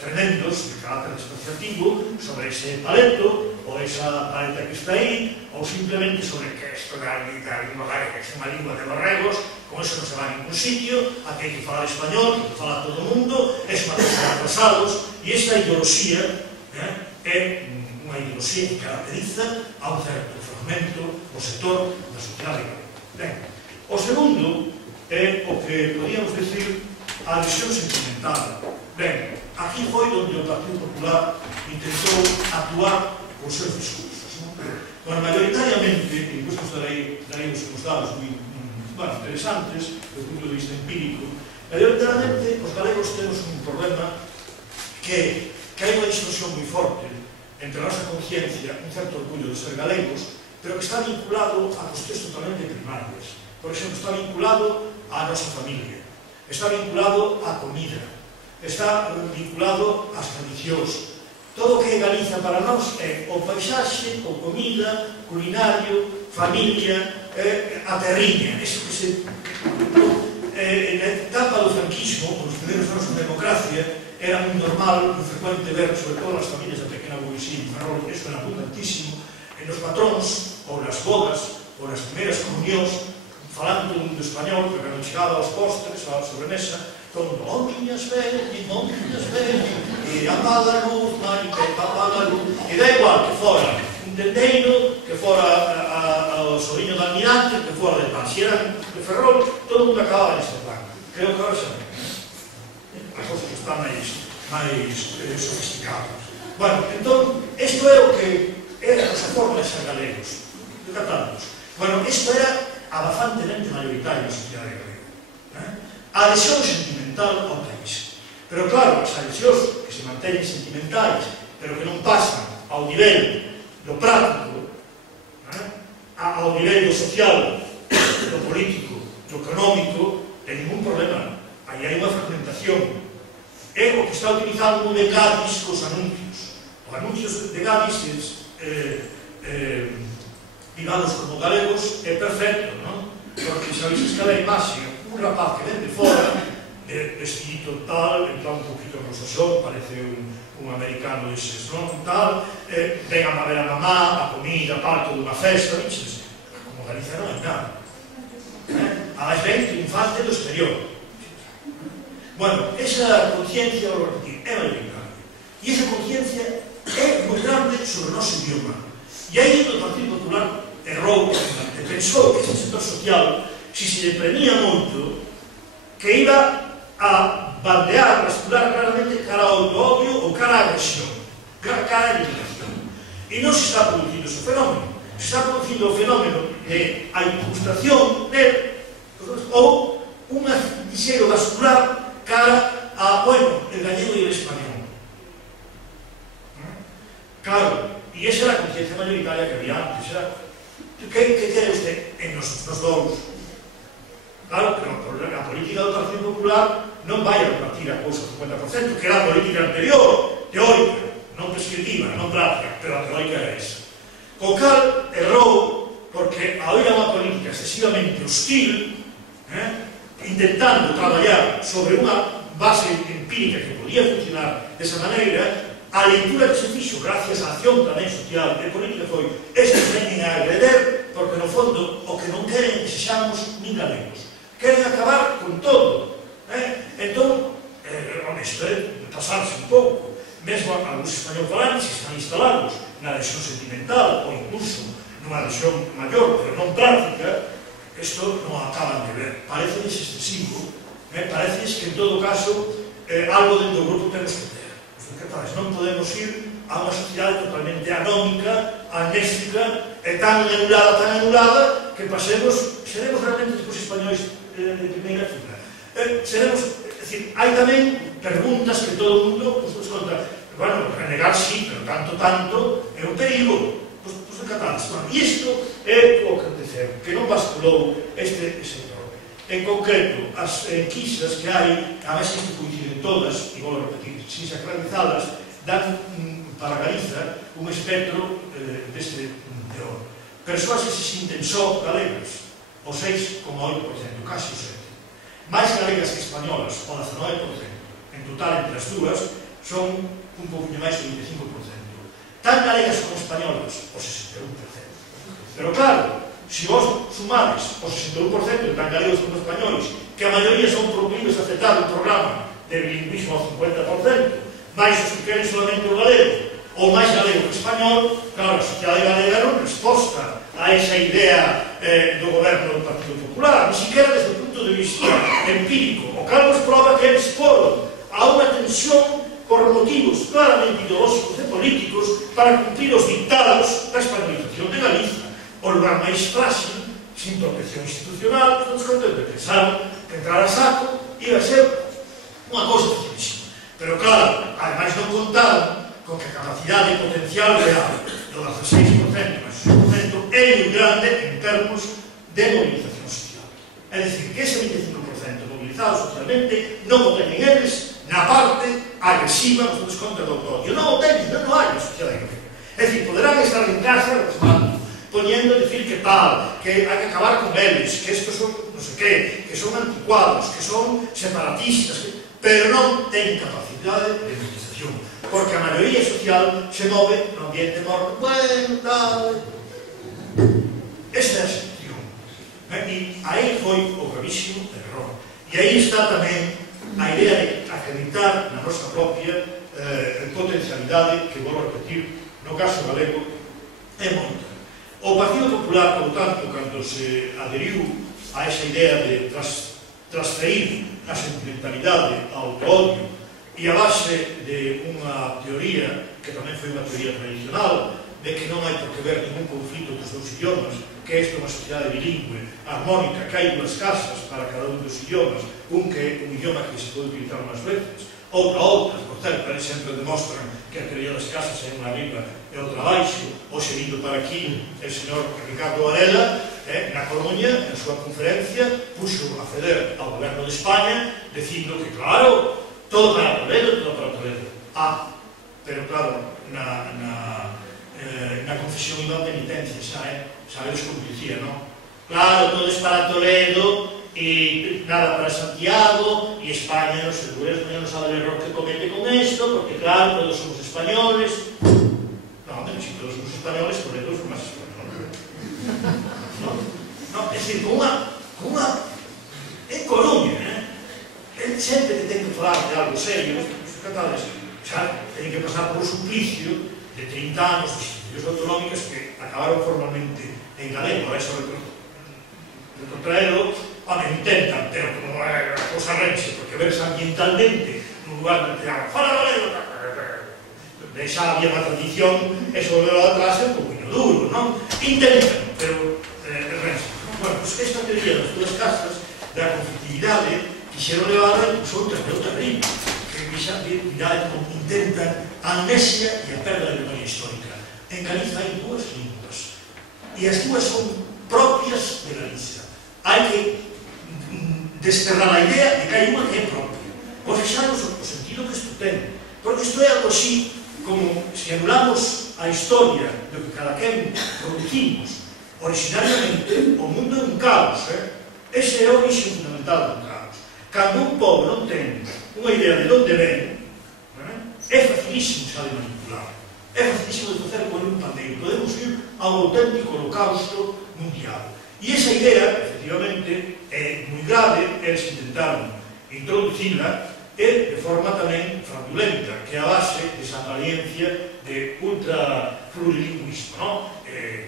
tremendos de carácter despreciativo sobre ese paleto ou esa paleta que está aí, ou simplemente sobre que isto da lingua galega é unha lingua de borregos, con eso non se va a ningún sitio, aquí hai que falar español, hai que falar todo o mundo, é unha cosa de atrasados, e esta ideoloxía é unha ideoloxía que caracteriza a un certo fragmento o sector da sociedade galega. Ben, o segundo é o que podíamos decir a visión sentimental. Ben, aquí foi onde o Partido Popular intentou actuar cos seus discursos. Bueno, maioritariamente, e depois darei uns dados moi interesantes do punto de vista empírico, maioritariamente os galegos temos un problema que hai unha distorsión moi forte entre a nosa conciencia, un certo orgullo de ser galegos, pero que está vinculado a cuestións totalmente primarias. Por exemplo, está vinculado á nosa familia, está vinculado á comida, está vinculado ás tradicións. Todo o que é Galiza para nós é o paisaxe, o comida, culinario, familia, a terriña. Eso que se... Na etapa do franquismo, nos primeiros anos de democracia, era moi normal, moi frecuente ver, sobre todo nas familias da pequena burguesía, isto era abundantísimo, nos patróns, ou nas bodas, ou nas primeiras comunións, falando todo mundo español, porque non chegaba aos postres, á sobremesa, todo mundo, oh, miñas vellas, e apaga a luz, marica, apaga a luz, e da igual que fora un tendeiro, que fora o sobrinho do almirante, que fora de pan, se eran de Ferrol, todo mundo acababa neste plan. Creo que ahora xa as cosas que están máis sofisticadas. Bueno, entón, isto é o que era a nosa forma de ser galegos, de catalos. Bueno, isto era abastantemente mayoritario na sociedade galega. A adhesión sentimental ao país. Pero claro, as adhesións que se manteñen sentimentais, pero que non pasan ao nivel do práctico, ao nivel do social, do político, do económico, ten ningún problema. Aí hai unha fragmentación. É o que está utilizando de Gadis cos anuncios. Os anuncios de Gadis, digamos, como galegos, é perfecto, non? Porque sabéis que a imaxe, un rapaz que ven de fora, vestido tal, entra un poquito rosasón, parece un americano deses, non? Tal, ven a ver a mamá, a comida, parto dunha festa, dices, como Galicia non hai nada. A máis ben triunfante do exterior. Bueno, esa conciencia, vou repetir, é mayoritaria. E esa conciencia é moi grande sobre o noso idioma. E aí o Partido Popular errou, e pensou que ese sector social, se se lle premia moito, que iba a bandear, a estular claramente cara ao odio ou cara á agresión, cara á eliminación. E non se está producindo ese fenómeno. Se está producindo o fenómeno de a incrustación ou un dixeiro vascular cara a, bueno, el gallego e el español. Claro, e esa era a conciencia mayoritaria que había antes. Que quere usted en nos dous? Claro, pero a política do Partido Popular non vai a repartir a cousa do 50%, que era a política anterior, teórica, non prescriptiva, non práctica, pero a teórica era esa. Co cal errou, porque ao ir a unha política excesivamente hostil, intentando traballar sobre unha base empírica que podía funcionar desa maneira, a leitura que se fixo, gracias á acción tamén social e política, foi estes veñen a agreder, porque no fondo o que non queren que sexamos nin galegos. Queren acabar con todo. Entón, honesto, pasarse un pouco. Mesmo algúns español falantes que están instalados na lesión sentimental ou incluso nunha lesión maior, pero non práctica, isto non acaban de ver. Pareceles excesivo, pareceles que en todo caso algo dentro do grupo temos que ter. Non podemos ir a unha sociedade totalmente anómica, amnésica, e tan anulada que seremos realmente os españóis de primeira fila. Seremos, é dicir, hai tamén preguntas que todo o mundo nos conta. Bueno, renegar sí, pero tanto é un perigo. Pois de catalás. E isto é o que aconteceu, que non basculou este sector. En concreto, as enquisas que hai, a máis que coinciden todas, e vou repetir, sin sacralizadas, dan para Galiza un espectro deste teor. Persoas que se sinten só galegas, o 6,8%, casi o 7%. máis galegas que españolas, o 19%. En total, entre as dúas, son un pouquinho máis do 25%. Tan galegas como españolas, o 61%. Pero claro, se vos sumades o 61% de tan galegos como españoles, que a maioría son proclives a aceptar un programa de bilingüismo ao 50%, máis os que queren solamente o galego, ou máis galego que español, claro, a sociedade galega non resposta a esa idea do goberno do Partido Popular, ni siquiera desde o punto de vista empírico. O Carlos prova que eles foron a unha tensión por motivos claramente ideolóxicos e políticos para cumplir os dictados da españolización de Galiza, o lugar máis frágil, sin protección institucional, nos contentos de pensar que entrar a saco iba a ser unha cousa facilísima. Pero claro, ademais non contaron con que a capacidade potencial real do 16% máis 6% é moi grande en termos de movilización social. É dicir, que ese 25% movilizado socialmente non o teñen eles na parte agresiva nos descontos do otoño. Non o teñen, non hai na sociedade galega. É dicir, poderán estar en casa resmando, poñendo a decir que tal, que hai que acabar con eles, que estos son non sei que son anticuados, que son separatistas, pero non teñen capacidade de movilización, porque a maioría social se move no ambiente morno. Bueno, tal. Esta é a situación. E aí foi o gravísimo error. E aí está tamén a idea de acreditar na nosa propia potencialidade, que vou repetir, no caso galego, é moita. O Partido Popular, por tanto, cando se adheriu a esa idea de transferir a sentimentalidade ao auto-odio e a base de unha teoría, que tamén foi unha teoría tradicional, de que non hai por que ver ningún conflito dos dous idiomas, que esta é unha sociedade bilingüe, armónica, que hai dúas casas para cada un dos idiomas, un que é un idioma que se pode utilizar unhas veces, outras, por certo, eles sempre demostran que a teoría das casas é unha arriba e outra abaixo. Hoxe vindo para aquí o señor Ricardo Varela, na Coruña, en súa conferencia, puxo a ceder ao goberno de España, dicindo que, claro, todo para Toledo, todo para Toledo. Pero claro, na confesión iba a penitencia, sabedes como dicía, non? Claro, todo es para Toledo e nada para Santiago, e España non sabe el error que comete con esto, porque claro, todos somos españoles. Non, pero si todos somos españoles, Toledo son máis españoles. Non, é dicir, con unha en Coruña, sempre que ten que falar de algo serio, xa ten que pasar por un suplicio de 30 anos de institucións autonómicas que acabaron formalmente en galego. Ahora eso retrotraerlo, intentan, pero como é a cousa renxe, porque verse ambientalmente nun lugar de teatro, fala galego, xa había unha tradición, eso volveu atrás é un poquinho duro, non? Intentan, pero renxe. Bueno, pues esta teoría das dúas casas da conflictividade quixeron levar incluso outra terrible, que mirad como intentan a amnesia e a perda de memoria histórica. En Galiza hai dúas linguas, e as dúas son propias de Galiza. Hai que desterrar a idea de que hai unha que é propia. Vos fixaros o sentido que isto ten, porque isto é algo así como se anulamos a historia do que cada quen producimos. Originariamente, o mundo é un caos, ese é o origen fundamental do caos. Cando un pobo non ten unha idea de onde ven, é facilísimo xa de manipular, é facilísimo de facer con un pandeiro. Podemos ir ao auténtico holocausto mundial. E esa idea, efectivamente, é moi grave, eles intentaron introducila, e de forma tamén fraudulenta, que é a base desa apariencia de ultra-plurilingüismo, non?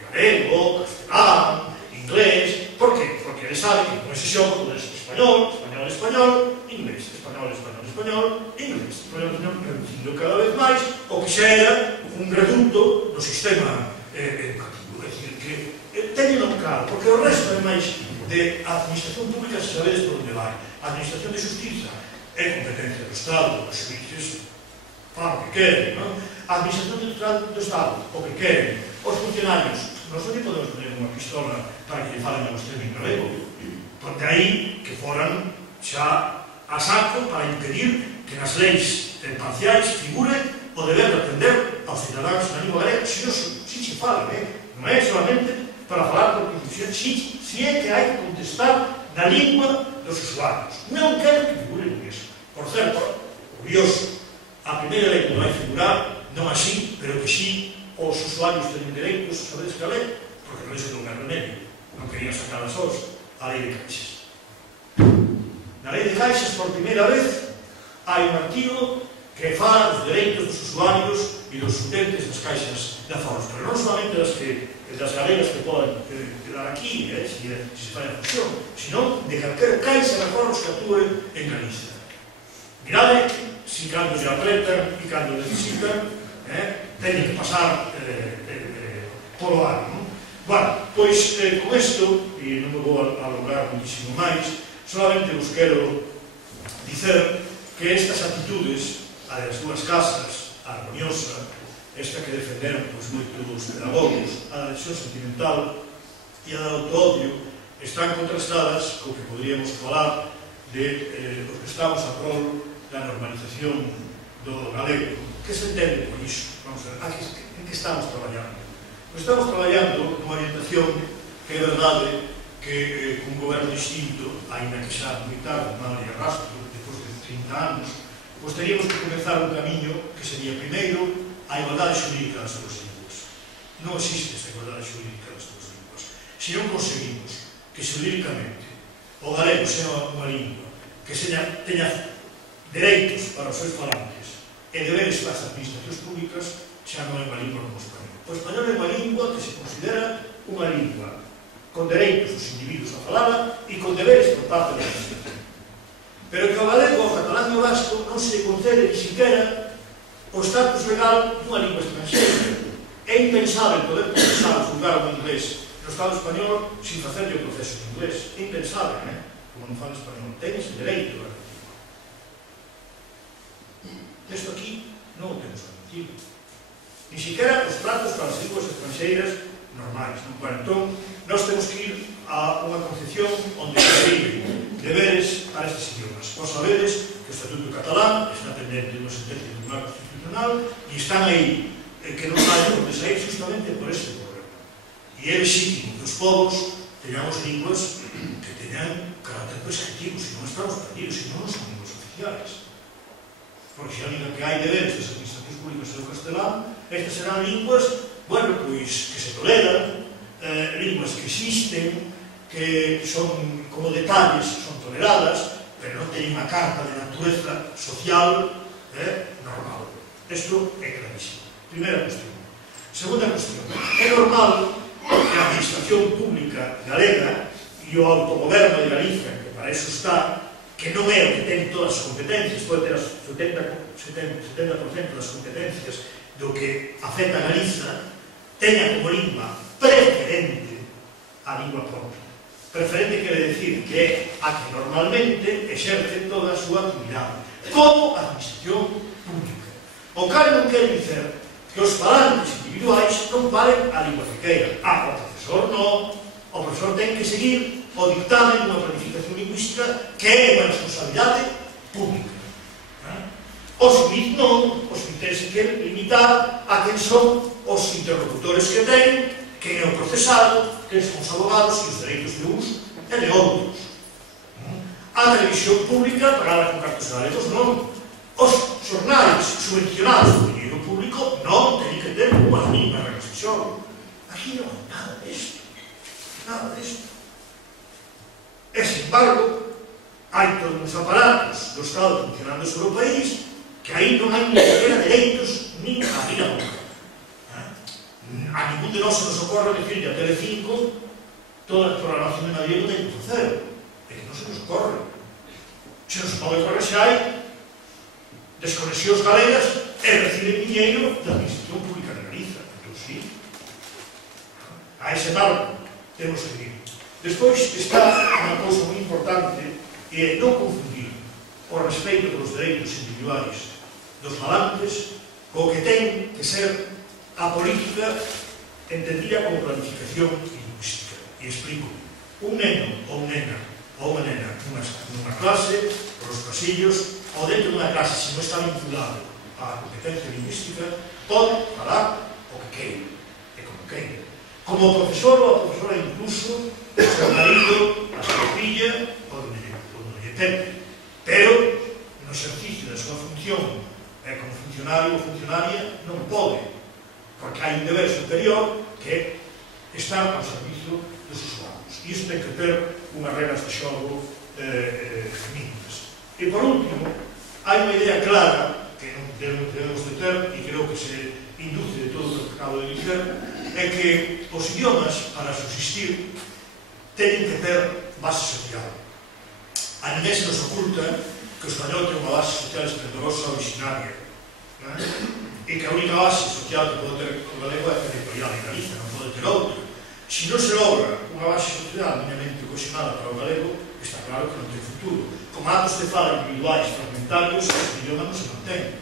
Galego, castelán, inglés. Por qué? Porque eles saben que con ese xogo podes español, español, español, inglés, español, español, español, inglés, español, español, reducindo cada vez máis o que xa era un reducto do sistema educativo. É dicir, que teñen claro, porque o resto é máis de administración pública, se sabedes por onde vai. A administración de justiza é competencia do Estado, os xuíces fan o que queren, non? A administración do Estado, o que queren. Os funcionarios, nós non podemos poner unha pistola para que lle falen a vostede en galego, porque aí que foran xa a saco para impedir que nas leis parciais figure o deber de atender aos cidadáns na lingua galega, se falan, non é solamente para falar por condición, si é que hai que contestar na lingua dos usuarios. Non quero que figuren iso. Por certo, curioso, a primeira lei non vai figurar, non así, pero que sí, os usuarios teñen dereitos, sabedes que a lei, porque non é un remedio, non querían sacar as os, a lei de caixas. Na lei de caixas, por primeira vez, hai un artigo que fala dos dereitos dos usuarios e dos utentes das caixas de aforos, pero non solamente das galegas que poden quedar aquí, se se fai a fusión, sino de calquer caixa de aforos que actúe en Galicia. Mirade, si cando se apretan e cando necesitan, teñen que pasar polo ano. Bueno, pois con isto, e non me vou alongar muchísimo máis, solamente vos quero dicer que estas actitudes, a das dúas casas, a harmoniosa, esta que defenderon moitos pedagogos, a da lesión sentimental e a da autoodio, están contrastadas co que podríamos falar de os que estamos a prol da normalización do galego. Que se entende por iso? Vamos a ver, en que estamos traballando? Pois estamos traballando nunha orientación que é verdade que cun goberno distinto, ainda que xa moi tarde, mal e arrastro, depois de 30 anos, pois teríamos que comenzar un camiño que sería, primeiro, a igualdade xurídica das dúas linguas. Non existe esa igualdade xurídica das dúas linguas. Se non conseguimos que xurídicamente o galego sea unha lingua que teña dereitos para os seus falantes e deberes para as administracións públicas, xa non é unha lingua como o español. O español é unha lingua que se considera unha lingua con dereitos dos individuos a falada e con deberes por parte da administración. Pero que o galego, o catalán e o vasco non se concede ni siquiera o estatus legal dunha lingua estranxeira. É impensable poder procesar o juzgado en inglés no Estado español sin facerlle o proceso en inglés. É impensable, como non fan español. Ten ese dereito. Isto aquí non o temos admitido. Ni siquiera os tratos para as linguas estranxeiras normais. Entón, nós temos que ir a unha concepción onde se escriben deberes para estes idiomas. Vos sabedes que o Estatuto Catalán está pendente de unha sentencia do Tribunal Constitucional e están aí, que non saben onde sair justamente por este problema. E é legítimo que os povos teñamos linguas que teñan carácter prescriptivo, se non estamos perdidos, se non son linguas oficiais. Porque se a língua que hai deberes das administracións públicas é o castelán, estas serán linguas, bueno, pois, que se toleran, linguas que existen, que son como detalles, son toleradas, pero non teñen unha carta de natureza social normal. Isto é clarísimo. Primeira cuestión. Segunda cuestión. É normal que a administración pública galega e o autogoberno de Galicia, que para eso está, que non é o que ten todas as competencias, pode ter as 70% das competencias do que afecta a Galiza, teña como lingua preferente a lingua propia. Preferente quere decir que é a que normalmente exerce toda a súa actividade, como administración pública. O cal non quere dicer que os falantes individuais non paren a lingua que queiran. O profesor non. O profesor ten que seguir o dictamen dunha planificación lingüística que é unha responsabilidade pública. O xuiz non, o xuiz ten que limitar a quen son os interlocutores que ten, quen é o procesado, quen son os abogados e os dereitos de uns e de outros. A televisión pública, pagada con cartos galegos, non. Os xornais subvencionados por dinheiro público non teñen que ter unha mínima restricción. Aquí non hai nada disto. Nada disto. E, sin embargo, hai todos os aparatos do Estado funcionando sobre o país que aí non hai ni siquiera dereitos nin a abrir a boca. A ningún de nós se nos ocorre decirle a Telecinco toda a programación de Madrid ten que facer. É que non se nos ocorre. Se nos pode ocorrer se hai desconexións galegas e reciben dinheiro da Administración Pública de Galiza. Entón, sí. A ese marco temos que ir. Despois está unha cousa moi importante e é non confundir o respeito dos dereitos individuais dos falantes co que ten que ser a política entendida como planificación lingüística. E explico. Un neno ou nena ou unha nena nunha clase, por os pasillos, ou dentro dunha clase, se non está vinculado á competencia lingüística, pode falar o que queira, e como queira. Como profesor ou a profesora, incluso, o seu marido a súa filla ou non lle tente, pero no exercicio da súa función como funcionario ou funcionaria non pode, porque hai un deber superior que é estar ao servicio dos usuarios, e isto ten que ter unhas regras de xogo mínimas. E por último, hai unha idea clara que non debemos de ter, e creo que se induce de todo o que acabo de dizer, é que os idiomas, para subsistir, teñen que ter base social. A ninguén se nos oculta que o español ten unha base social esplendorosa originaria, e que a única base social que pode ter o galego é territorial en Galicia, non pode ter outra. Se non se logra unha base social minimamente cohesionada para o galego, está claro que non ten futuro. Como actos de fala individuais fragmentarios, o idioma non se mantén.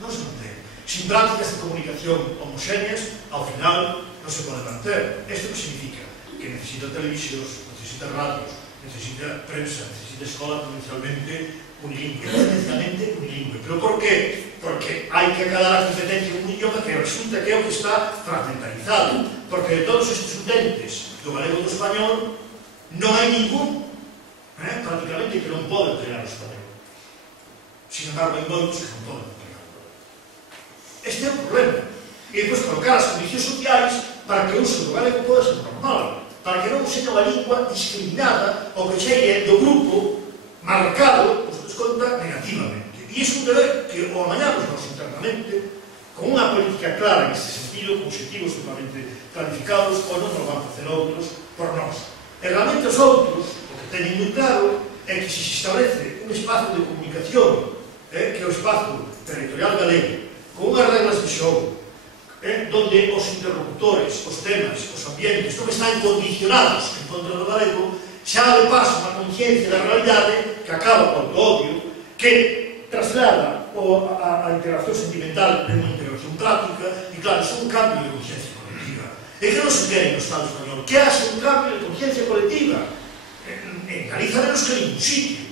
Non se mantén. Sin prácticas de comunicación homogéneas, ao final non se pode manter. Isto que significa? Que necesita televisións, necesita radios, necesita prensa, necesita escola potencialmente unilingüe. Pero por qué? Porque hai que acadar a competencia un idioma que resulta que é o que está fragmentarizado. Porque de todos estes utentes do galego e do español non hai ningún prácticamente que non pode empregar o español. Sin embargo, hai moitos que non poden empregar o galego. Este é o problema. E depois colocar as condicións sociais para que o uso do galego poda ser normal, para que non seja unha lingua discriminada ou que chegue do grupo marcado, os desconta negativamente. E iso é un deber que o amañamos nós internamente con unha política clara neste sentido, con objetivos totalmente planificados, ou non nos van facer outros por nós. E realmente os outros, o que teñen moi claro, é que se establece un espazo de comunicación, que é o espazo territorial galego, con unhas reglas de xogo, donde os interlocutores, os temas, os ambientes non están condicionados en contra do galego, xa de paso unha conciencia da realidade que acaba con o odio, que traslada a integración sentimental en unha integración práctica, e claro, é un cambio de conciencia colectiva. E que non se quere no Estado español, que hace un cambio de conciencia colectiva. En Galicia menos que ningún sitio.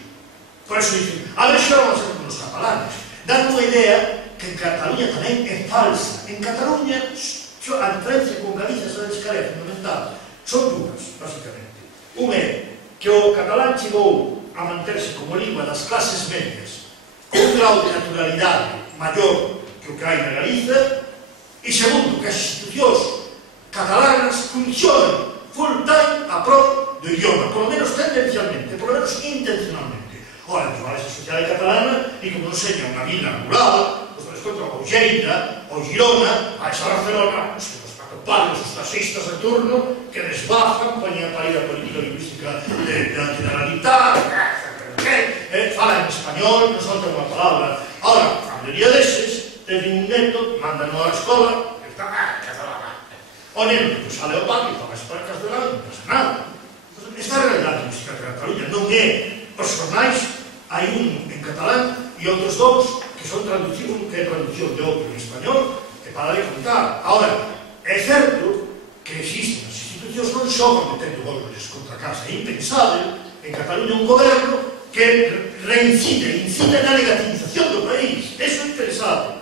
Por eso dicen, a ver se vamos a hacer con os catalanes. Dan unha idea que en Cataluña tamén é falsa. En Cataluña, a diferencia con Galicia, sabes que é fundamental, son dúas, basicamente. Un é que o catalán chegou a manterse como lingua das clases medias con un grau de naturalidade maior que o que hai na Galiza, e segundo, que as institucións catalanas funcionan full time a pro do idioma, por lo menos tendencialmente, por lo menos intencionalmente. Ora, a base social catalana, e como non seña unha vila rural, os descontos ou Lleida, ou Girona, a esa Barcelona, os atopados os taxistas de turno que desbafan, poñen a parir a política lingüística da Generalitat, falan en español, non soltan unha palabra. Ora, a maioría deses, teñen un neto, mandan a escola, e está, catalana. O neno que sale ao patio, fala as castelán, non pasa nada. Esta realidade lingüística de Cataluña non é. Os jornais, hai un en catalán e outros dous que son traducción, que é traducción de outro en español, e para de contar. Ahora, é certo que existen as institucións non xogan metendo golpes contra a casa. É impensável en Cataluña un goberno que incide na negativización do país. Eso é impensável.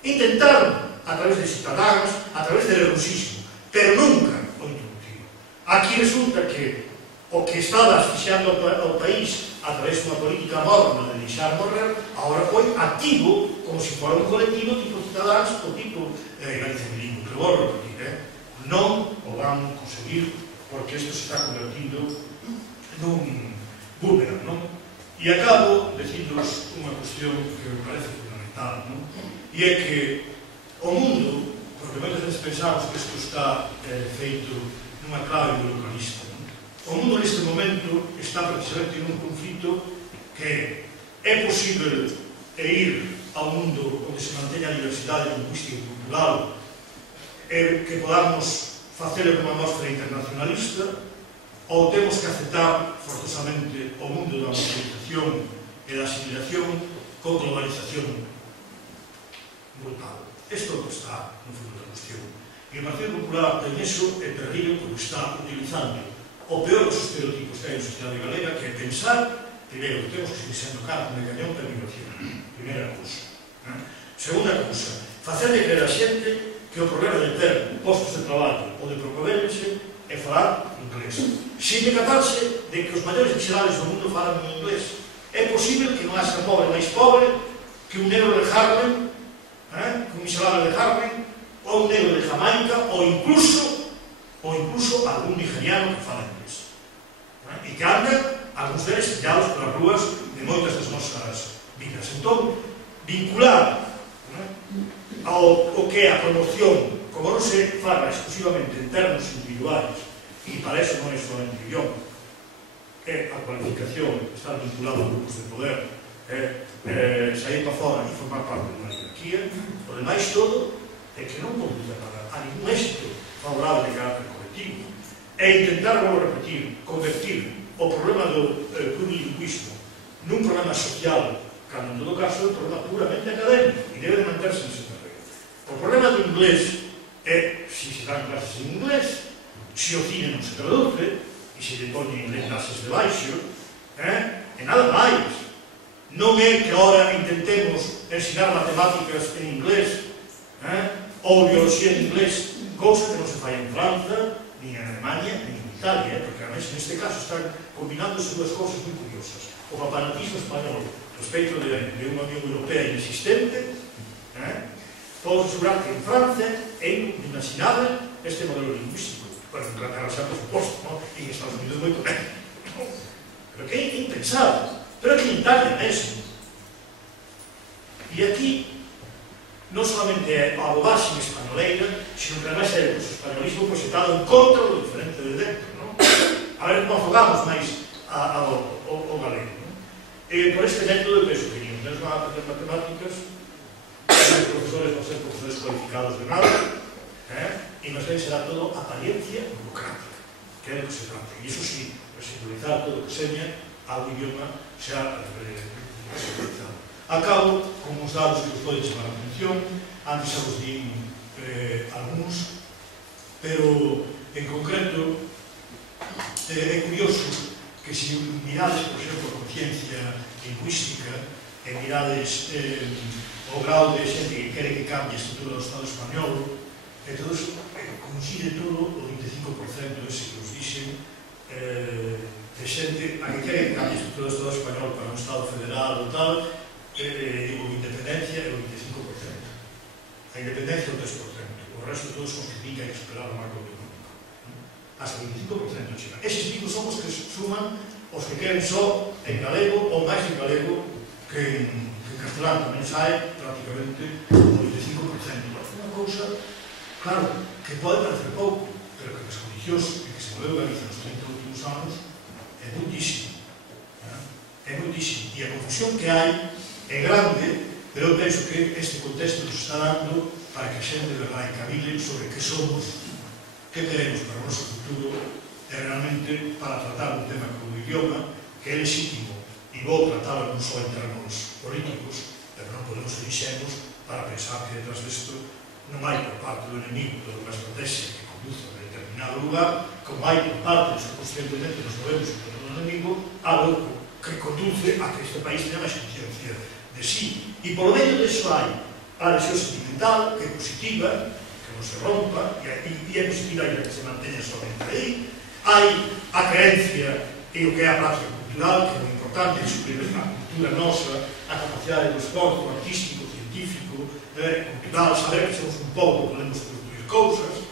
Intentaron, a través de Ciudadanos, a través del rusismo, pero nunca o introducido. Aquí resulta que o que estaba asfixiando ao país a través de unha política morna de deixar morrer, agora foi activo, como se fora un colectivo tipo Ciudadanos, o tipo Galicia Bilingüe. Pero vou repetir, non o van conseguir, porque isto se está convertindo nun boomerang, non? E acabo dicindo-vos unha cuestión que me parece fundamental, non? E é que o mundo, porque moitas veces pensamos que isto está feito nunha clave localista, non? O mundo neste momento está precisamente nun conflito que é posible ir ao mundo onde se manteña a diversidade lingüística e cultural, que podamos facelo como unha mostra internacionalista, ou temos que aceptar forzosamente o mundo da globalización e da asimilación con globalización brutal. Isto está no fondo da cuestión. E o Partido Popular ten iso e perdido porque está utilizando o peor dos estereotipos que hai na sociedade galega, que é pensar, primeiro, que temos que seguir sendo carne de cañón para a migración. Primeira cousa. Segunda cousa, facer de creer a xente que o problema de ter postos de traballo ou de promoverse é falar inglés, sin decatarse de que os maiores miserables do mundo falan en inglés. É posible que non haxa pobre máis pobre que un negro de Harlem, que un miserable de Harlem, ou un negro de Jamaica, ou incluso algún nigeriano que fala inglés, e que anda algúns deles pillados polas rúas de moitas das nosas vidas. Entón, vincular ao que é a promoción, como non se fala exclusivamente en termos individuais, e para eso non é solamente o idioma, é a cualificación, estar vinculado a grupos de poder, sair para fora e formar parte de unha hierarquía. O demais todo é que non conduz a ningún éxito favorable de carácter colectivo. É intentar, vou repetir, convertir o problema do plurilingüismo nun problema social, cando en todo caso é un problema puramente académico e debe de manterse nese terreno. O problema do inglés é se se dan clases en inglés, se o cine non se traduce e se lle poñen clases de baixo, e nada máis. Non é que agora intentemos ensinar matemáticas en inglés ou biología en inglés, cousa que non se fai en França, ni en Alemania, ni en Italia, porque además neste caso están combinándose dúas cousas moi curiosas. O papanatismo español respecto de unha Unión Europea inexistente, podo asegurar que en Francia é inimaginável este modelo lingüístico. Bueno, en Inglaterra xa, por suposto, e en Estados Unidos moito menos. Pero que é impensable. Pero que en Italia mesmo. E aquí non solamente é a bobáxima españoleira, sino que además é o españolismo proxetado en contra do diferente de dentro, non? A ver como afogamos máis ao galego, non? Por este método, eu penso que nin os meus matemáticas, os profesores vão ser profesores cualificados de nada, e máis ben será todo apariencia burocrática, que é do que se trata. E iso sí, residualizar todo o que seña ao idioma xa residualizado. Acabo con os dados que os poden chamar a atención. Antes xa vos din algúns, pero en concreto é curioso que se mirades, por exemplo, a conciencia lingüística e mirades o grau de xente que quere que cambie a estrutura do Estado español, e todo iso coincide todo o 25% ese que os dixen de xente a que quere que cambie a estrutura do Estado español para un Estado federal ou tal, digo, independencia é o 25%. A independencia é o 3%. O resto de todos constituyen que hai que esperar o marco autonómico. Hasta o 25% chega. Eses tipos son os que suman os que queren só en galego ou máis en galego que en castelán. Tamén sai prácticamente o 25%. É unha cousa, claro, que pode parecer pouco, pero que nas condicións en que se moveu Galicia nos 30 últimos anos é muitísimo. É muitísimo. E a confusión que hai é grande, pero eu penso que este contexto nos está dando para que a xente de verdade encabile sobre que somos, que queremos para o noso futuro, e realmente para tratar un tema como o idioma, que é legítimo, e vou tratar non só en termos políticos, pero non podemos ser inxenos para pensar que detrás disto non hai por parte do enemigo toda unha estrategia que conduce a determinado lugar, como hai por parte dos que conscientemente nos movemos en torno do enemigo, algo que conduce a que este país tenha máis conciencia de sí. E por medio disso hai a lesión sentimental, que é positiva, que non se rompa, e é positiva e que se manteña somente aí. Hai a creencia e o que é a práctica cultural, que é moi importante, descubrir a cultura nosa, a capacidade do esforzo artístico, científico, cultural, saber que somos un povo, podemos construir cousas.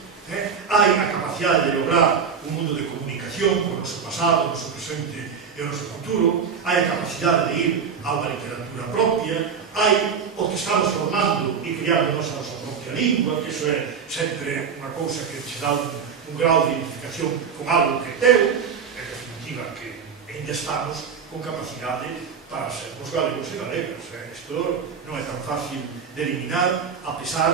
Hai a capacidade de lograr un mundo de comunicación con o noso pasado, o noso presente e o noso futuro. Hai a capacidade de ir a unha literatura propia. Hai o que estamos formando e criando a nosa propia lingua, que iso é sempre unha cousa que se dá un grau de identificación con algo que é teu. En definitiva, que ainda estamos con capacidade para sermos galegos e galegas. Isto non é tan fácil de eliminar, a pesar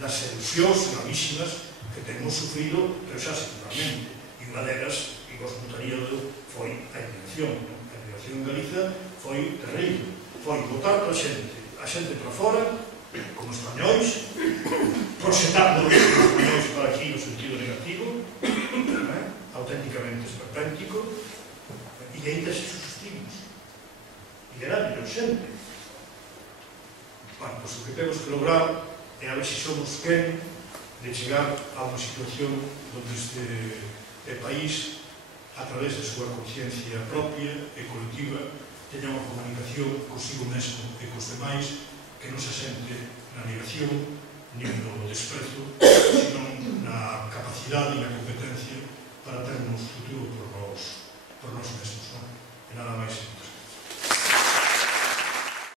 das seducións gravísimas que temos sufrido, pero xa seguramente. E unha delas, e vos notaríado, foi a inmigración. A inmigración en Galiza foi terrible. Foi botar a xente para fora, como españois, proxetando os españois para aquí no sentido negativo, auténticamente esperpéntico, e ainda se sustimos. E era mellor xente. Bueno, pois o que temos que lograr é a ver se somos quen de chegar a unha situación onde este país, a través da súa consciencia propia e colectiva, teña unha comunicación consigo mesmo e cos demais que non se asente na negación nin no desprezo, sino na capacidade e na competencia para ter